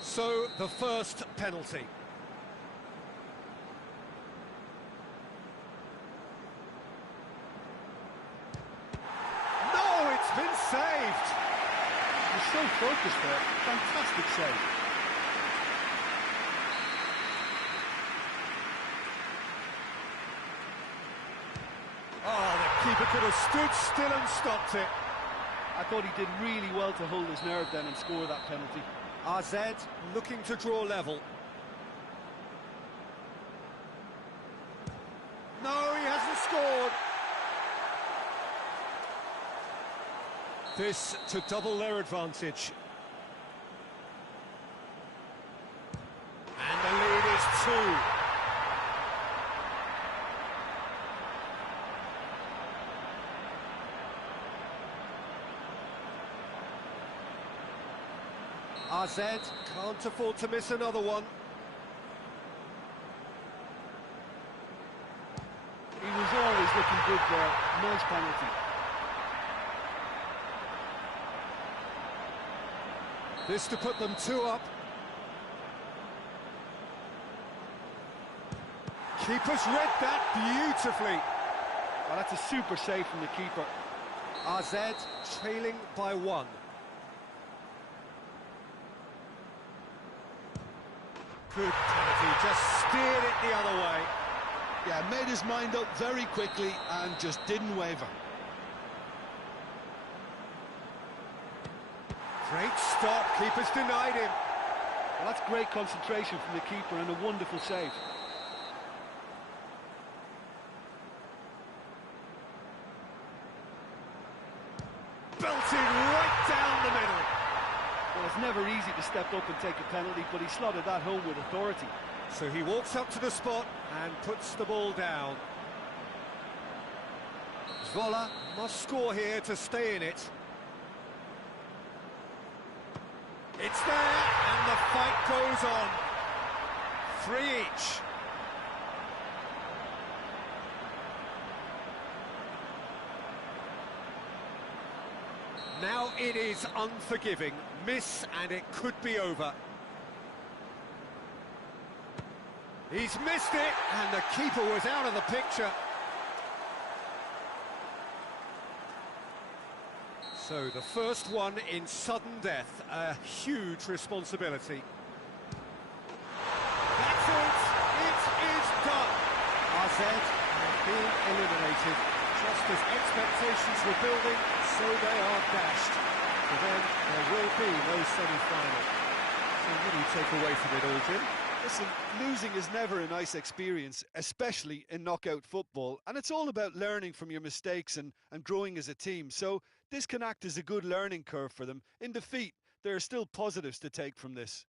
So, the first penalty. Been saved. He's so focused there. Fantastic save. Oh, the keeper could have stood still and stopped it. I thought he did really well to hold his nerve then and score that penalty. AZ looking to draw level. No, he hasn't scored. This to double their advantage. And the lead is 2. AZ can't afford to miss another one. He was always looking good there. Nice penalty. This to put them 2 up. Keeper's read that beautifully. Well, that's a super save from the keeper. AZ trailing by 1. Good penalty, just steered it the other way. Yeah, made his mind up very quickly and just didn't waver. Great stop, keeper's denied him. Well, that's great concentration from the keeper and a wonderful save. Belted right down the middle. Well, it's never easy to step up and take a penalty, but he slotted that home with authority. So he walks up to the spot and puts the ball down. Zola must score here to stay in it. It's there, and the fight goes on. 3 each. Now it is unforgiving. Miss, and it could be over. He's missed it, and the keeper was out of the picture. So the first one in sudden death, a huge responsibility. That's it! It is done! RZ has been eliminated. Just as expectations were building, so they are dashed. For them, there will be no semi-final. So what do you take away from it all, Jim? Listen, losing is never a nice experience, especially in knockout football, and it's all about learning from your mistakes and growing as a team. So this can act as a good learning curve for them. In defeat, there are still positives to take from this.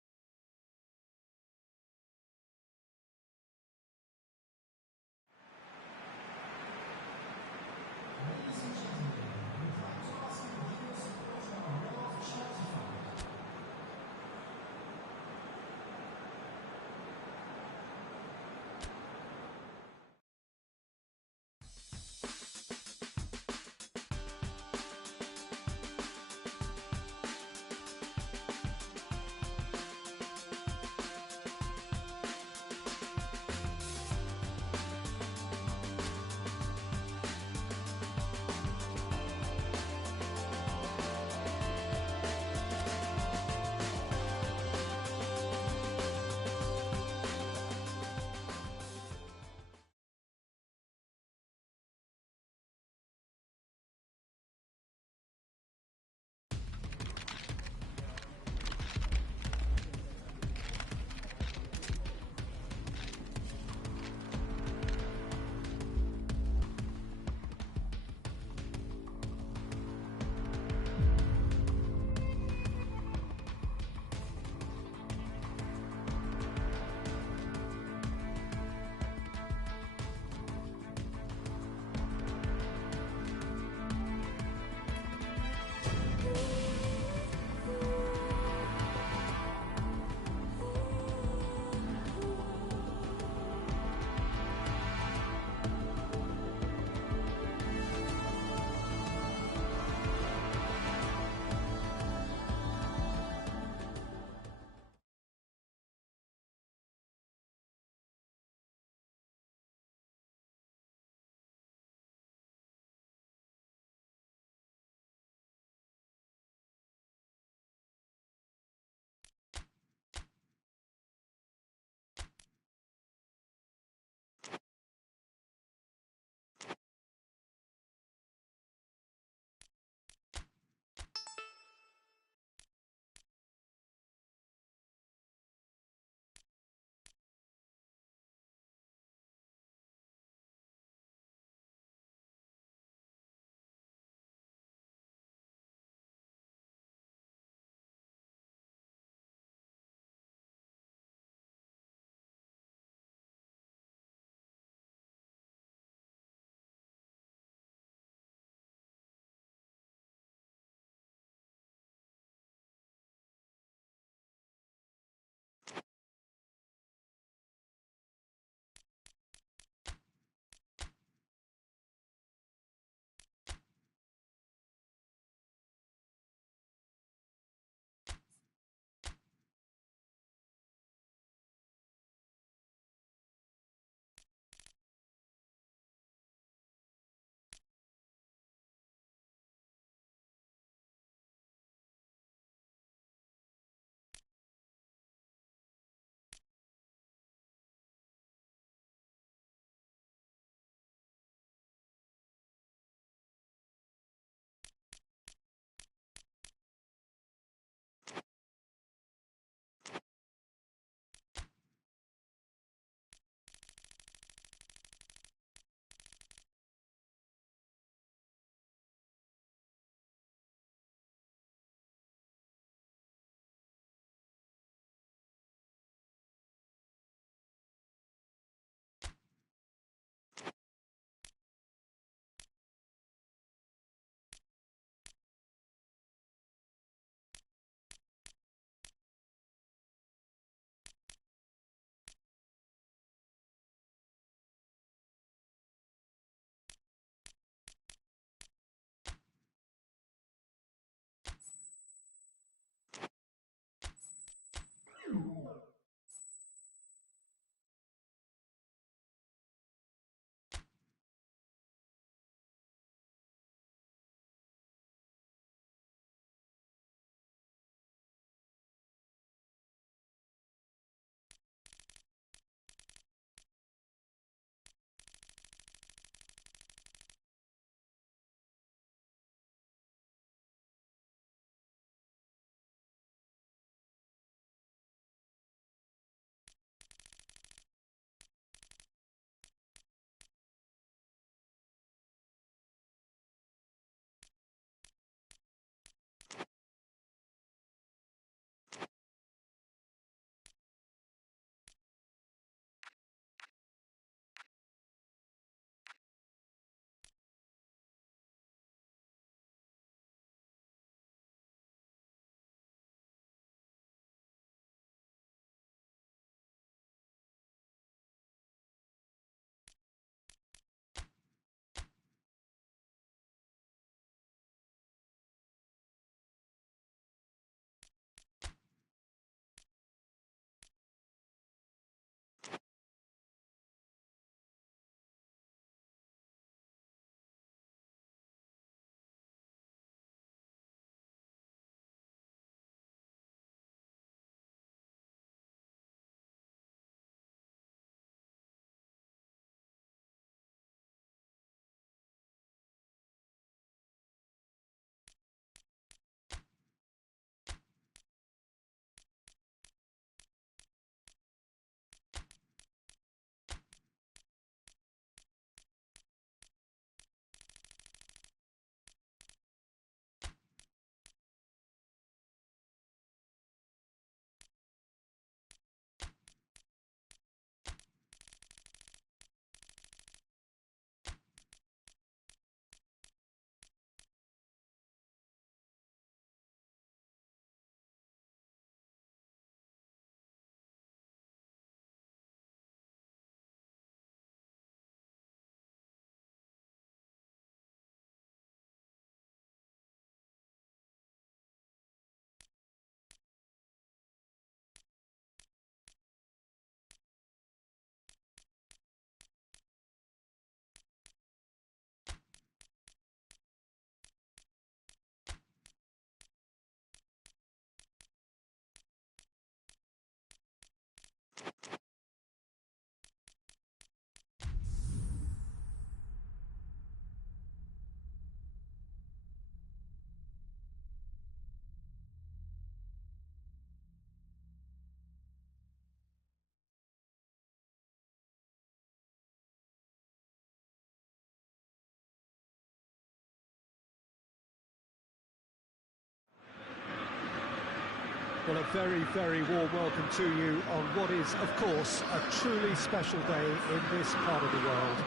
Well, a very, very warm welcome to you on what is, of course, a truly special day in this part of the world.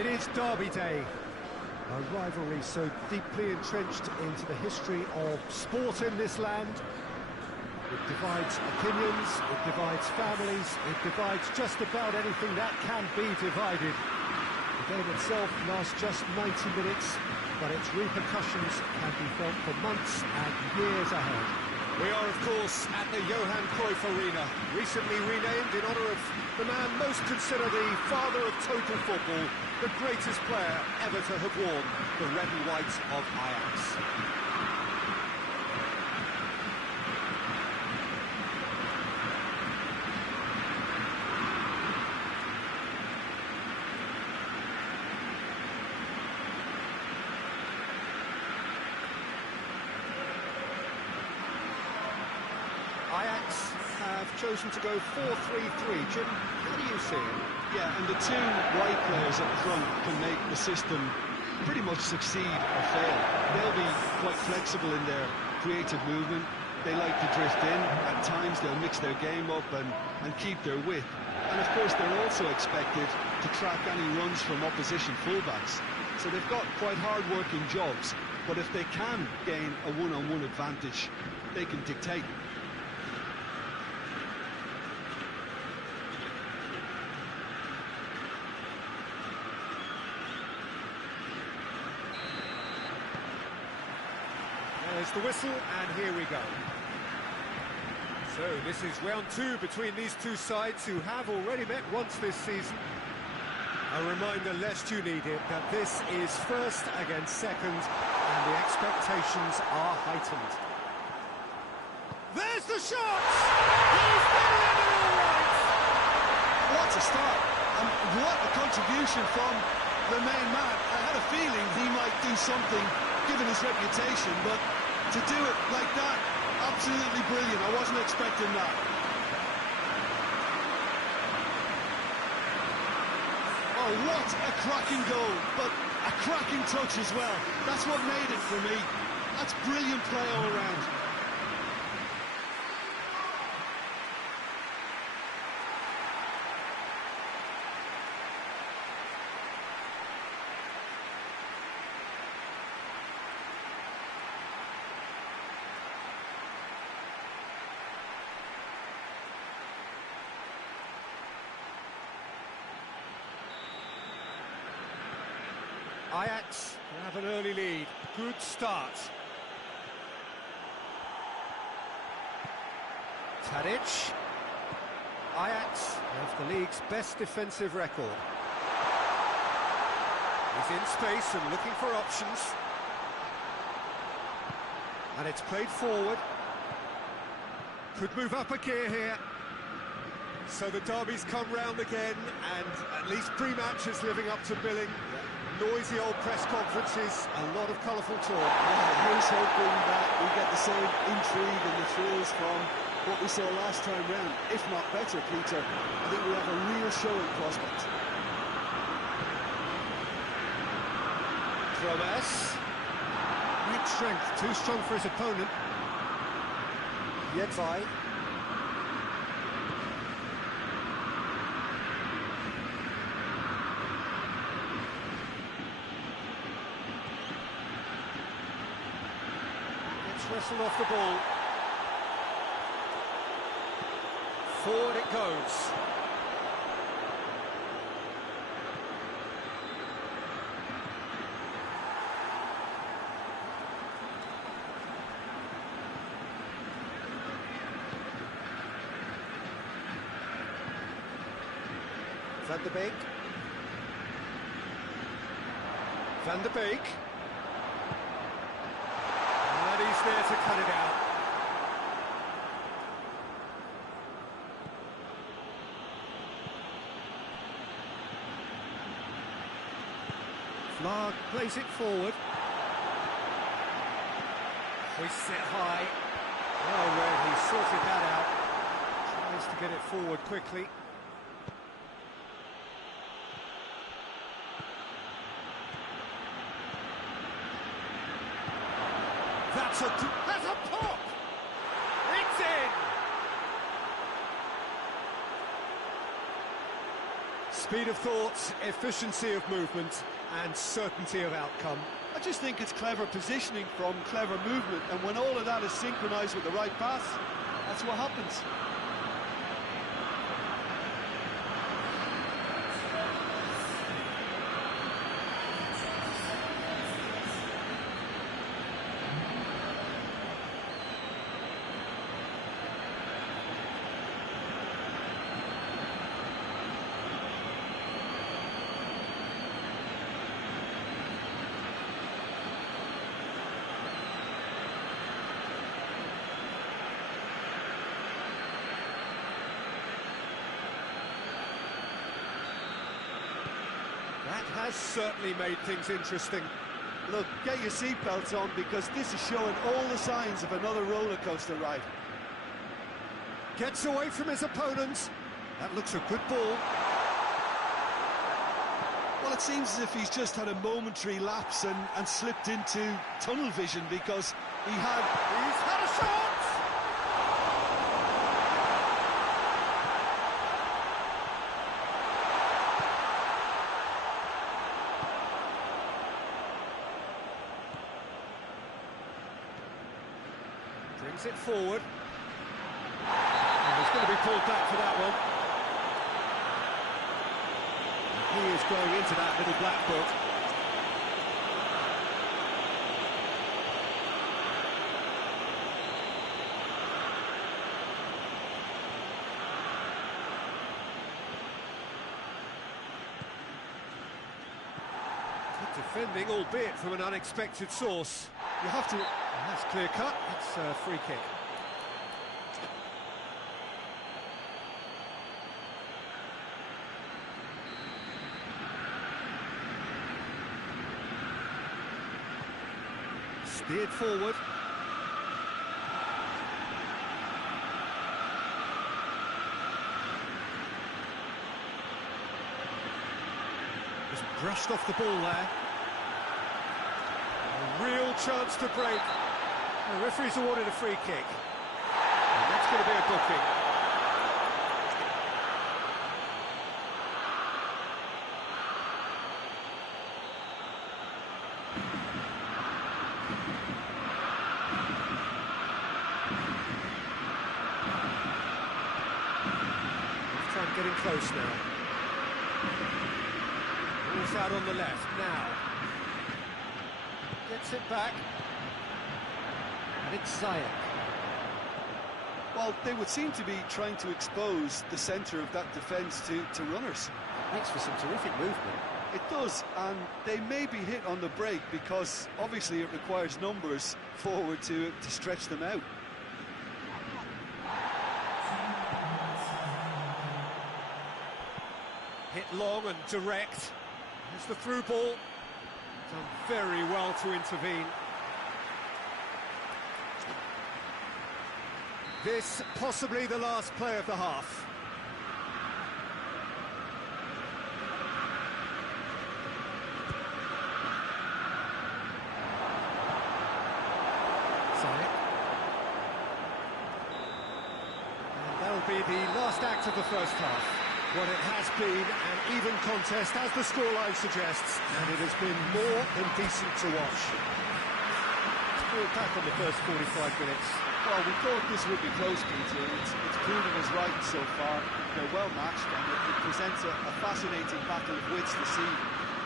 It is Derby Day, a rivalry so deeply entrenched into the history of sport in this land. It divides opinions, it divides families, it divides just about anything that can be divided. The game itself lasts just 90 minutes, but its repercussions can be felt for months and years ahead. We are, of course, at the Johan Cruyff Arena, recently renamed in honour of the man most considered the father of total football, the greatest player ever to have worn the red and white of Ajax. Ajax have chosen to go 4-3-3. Jim, how do you see it? Yeah, and the two wide players up front can make the system pretty much succeed or fail. They'll be quite flexible in their creative movement. They like to drift in. At times they'll mix their game up and keep their width. And of course they're also expected to track any runs from opposition fullbacks. So they've got quite hard-working jobs, but if they can gain a one-on-one advantage, they can dictate. There's the whistle, and here we go. So this is round two between these two sides who have already met once this season. A reminder, lest you need it, that this is first against second, and the expectations are heightened. There's the shot! He's got it all right! What a start, and what a contribution from the main man. I had a feeling he might do something, given his reputation, but to do it like that, absolutely brilliant. I wasn't expecting that. Oh, what a cracking goal, but a cracking touch as well. That's what made it for me. That's brilliant play all around. Ajax have an early lead. Good start. Tadic. Ajax have the league's best defensive record. He's in space and looking for options. And it's played forward. Could move up a gear here. So the derby's come round again, and at least pre-match is living up to billing. Noisy old press conferences, a lot of colourful talk. Yeah, here's hoping that we get the same intrigue and the thrills from what we saw last time round, if not better, Peter. I think we have a real show in prospect. Promes. Great strength, too strong for his opponent. Jedvaj. Wrestled off the ball. Forward it goes. Van der Beek. Van der Beek. And he's there to cut it out. Flag plays it forward. Hoists it high. Well read, he sorted that out. Tries to get it forward quickly. That's a pop! It's in! Speed of thought, efficiency of movement, and certainty of outcome. I just think it's clever positioning from clever movement, and when all of that is synchronised with the right pass, that's what happens. That has certainly made things interesting. Look, get your seatbelts on, because this is showing all the signs of another roller coaster ride. Gets away from his opponent. That looks a good ball. Well, it seems as if he's just had a momentary lapse and slipped into tunnel vision, because he's had a shot! Brings it forward. And he's going to be pulled back for that one. He is going into that little black book. Good defending, albeit from an unexpected source. You have to... That's clear cut. It's a free kick. Steered forward. Just brushed off the ball there. A real chance to break. The referee's awarded a free kick. And that's going to be a booking. Half-time getting close now. Ball's out on the left now. Gets it back. It's Zayek. Well, they would seem to be trying to expose the centre of that defence to runners. Makes for some terrific movement. It does, and they may be hit on the break, because obviously it requires numbers forward to stretch them out. Hit long and direct. There's the through ball. Done very well to intervene. This possibly the last play of the half. Zayek. And that'll be the last act of the first half. What it has been an even contest, as the scoreline suggests, and it has been more than decent to watch. We're back on the first 45 minutes. Well, we thought this would be close, Peter. It's proven us right so far. They're well matched, and it presents a fascinating battle of wits to see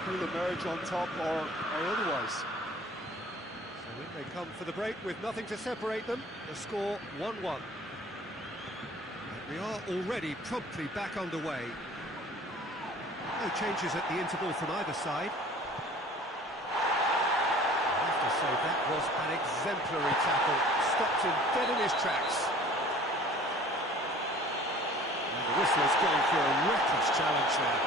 who'll emerge on top or otherwise. So in they come for the break with nothing to separate them. The score 1-1. We are already promptly back underway. No changes at the interval from either side. I have to say that was an exemplary tackle. Stopped him dead in his tracks. And the whistler's going for a reckless challenge there.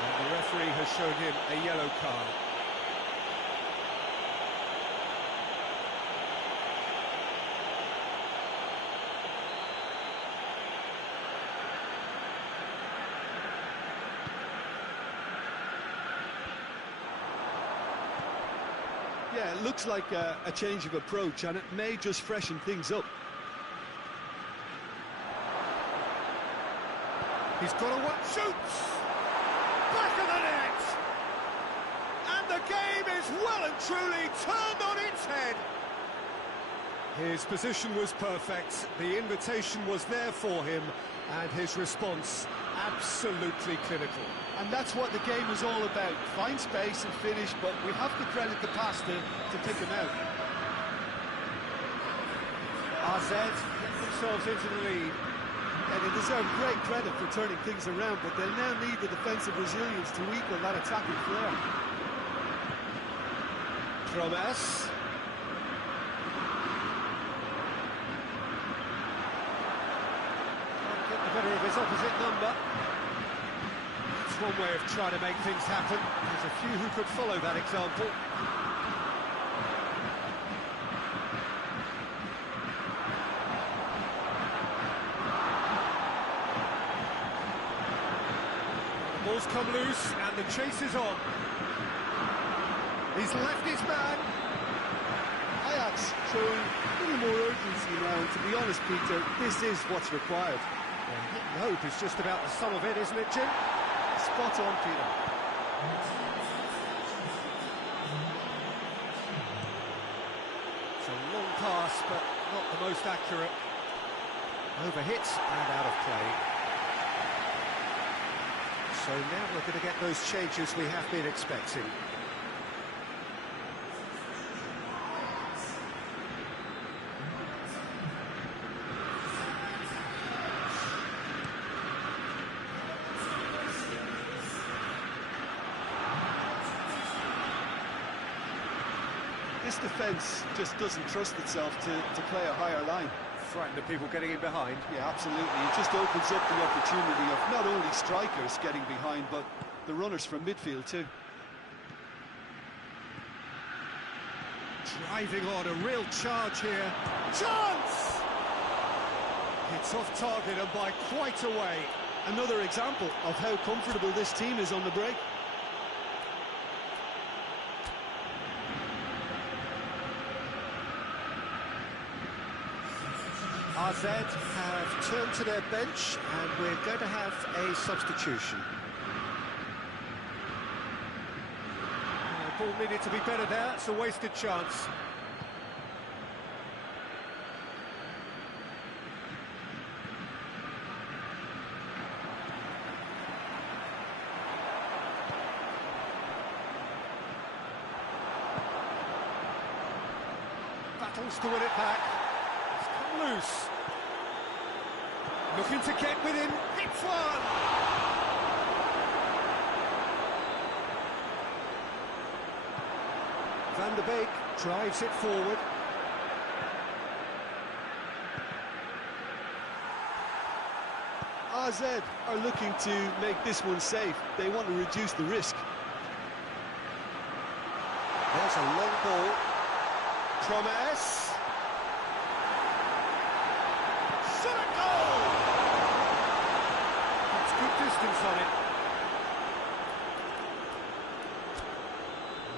And the referee has shown him a yellow card. Yeah, it looks like a change of approach, and it may just freshen things up. He's got a one, shoots! back of the net! And the game is well and truly turned on its head. His position was perfect, the invitation was there for him, and his response absolutely clinical. And that's what the game is all about. Find space and finish, but we have to credit the pass to pick him out. AZ get themselves into the lead. And they deserve great credit for turning things around, but they'll now need the defensive resilience to equal that attacking flair. Promes. Get the better of his opposite number. It's one way of trying to make things happen. There's a few who could follow that example. The ball's come loose and the chase is on. He's left his man. Ajax showing a little more urgency now, and to be honest, Peter, this is what's required. Yeah, hope is just about the sum of it, isn't it, Jim? Spot on, Peter. It's a long pass, but not the most accurate. Overhit and out of play. So now we're going to get those changes we have been expecting. This defence just doesn't trust itself to play a higher line. Frightened of people getting in behind. Yeah, absolutely. It just opens up the opportunity of not only strikers getting behind, but the runners from midfield too. Driving on, a real charge here. Chance! It's off target and by quite a way. Another example of how comfortable this team is on the break. AZ have turned to their bench and we're going to have a substitution. The ball needed to be better there, it's a wasted chance. Battles to win it back. It's come loose. Looking to get within. Hits one! Van der Beek drives it forward. AZ are looking to make this one safe. They want to reduce the risk. There's a long ball. Promes. Shot a goal! That's good distance on it.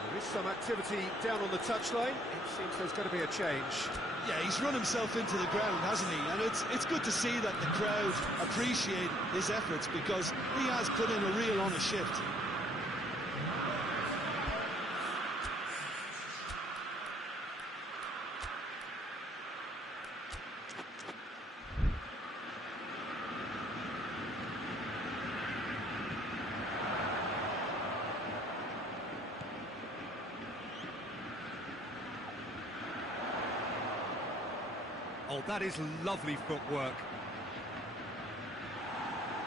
There is some activity down on the touchline. It seems there's going to be a change. Yeah, he's run himself into the ground, hasn't he? And it's good to see that the crowd appreciate his efforts because he has put in a real honest shift. Oh, that is lovely footwork.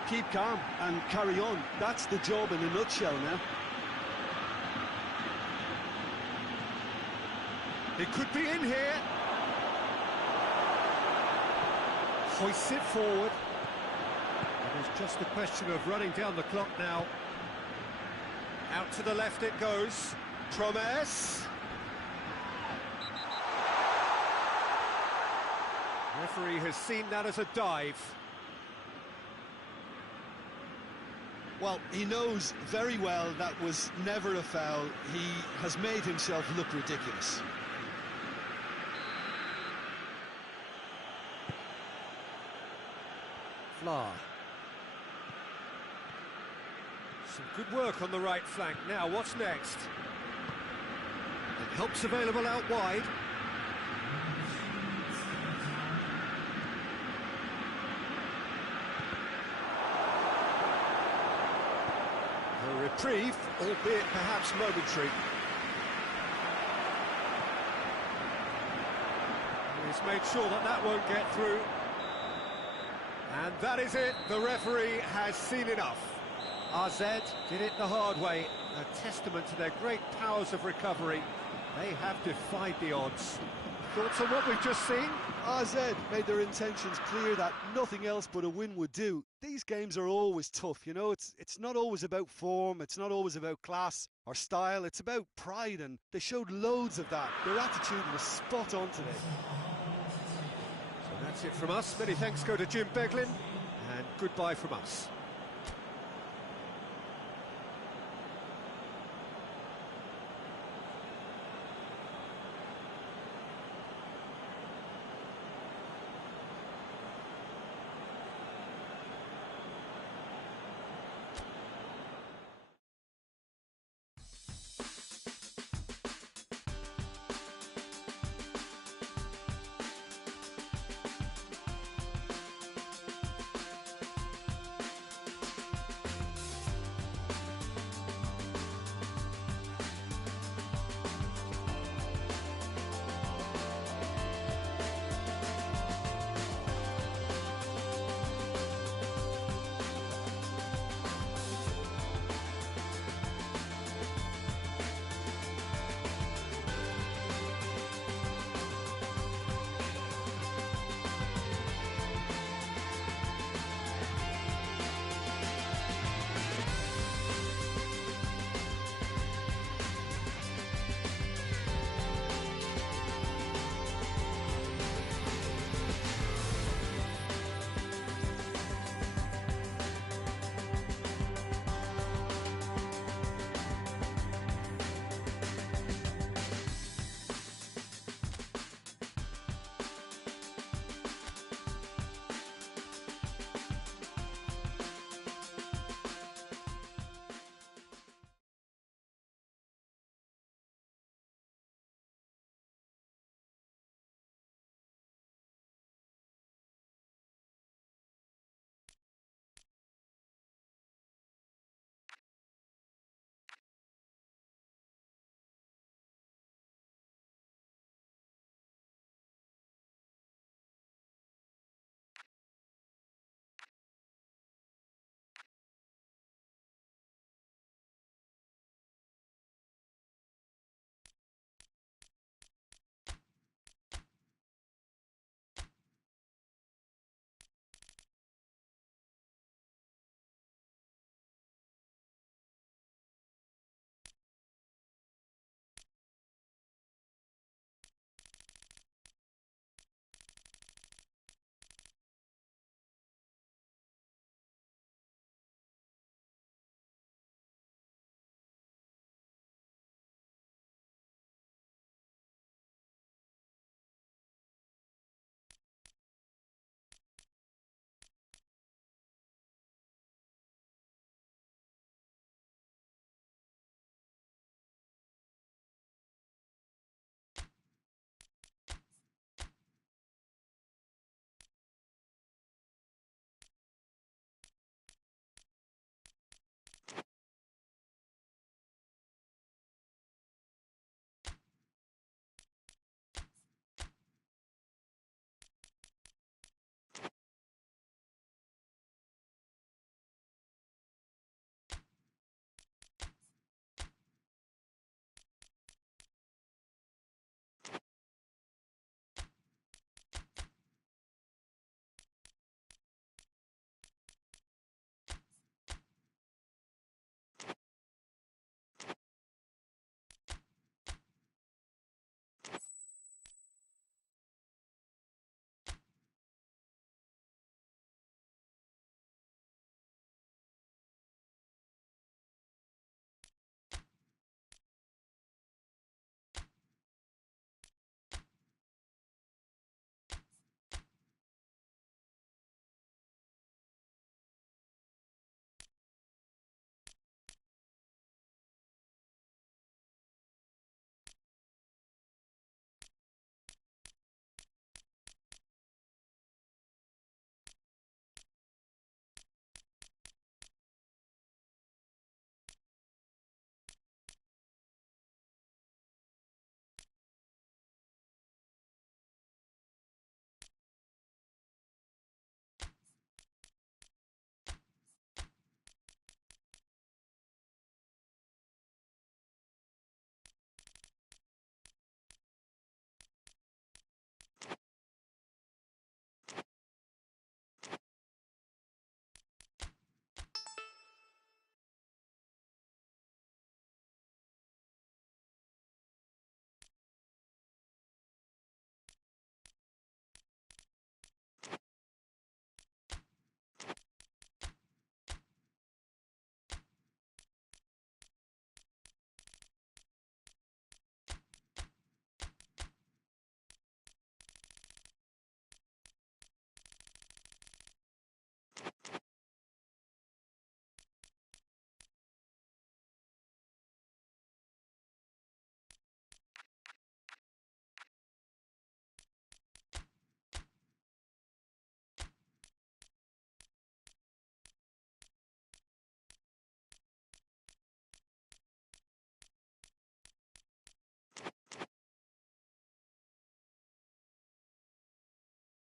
Keep calm and carry on. That's the job in a nutshell now. It could be in here. Hoists it forward. It is just a question of running down the clock now. Out to the left it goes. Promes. Referee has seen that as a dive. Well, he knows very well that was never a foul. He has made himself look ridiculous. Vlaar. Some good work on the right flank. Now, what's next? And help's available out wide. A reprieve, albeit perhaps momentary. He's made sure that that won't get through. And that is it. The referee has seen enough. AZ did it the hard way. A testament to their great powers of recovery. They have defied the odds. Thoughts on what we've just seen? AZ made their intentions clear that nothing else but a win would do. These games are always tough, you know, it's not always about form, it's not always about class or style, it's about pride, and they showed loads of that. Their attitude was spot on today. So that's it from us. Many thanks go to Jim Beglin, and goodbye from us.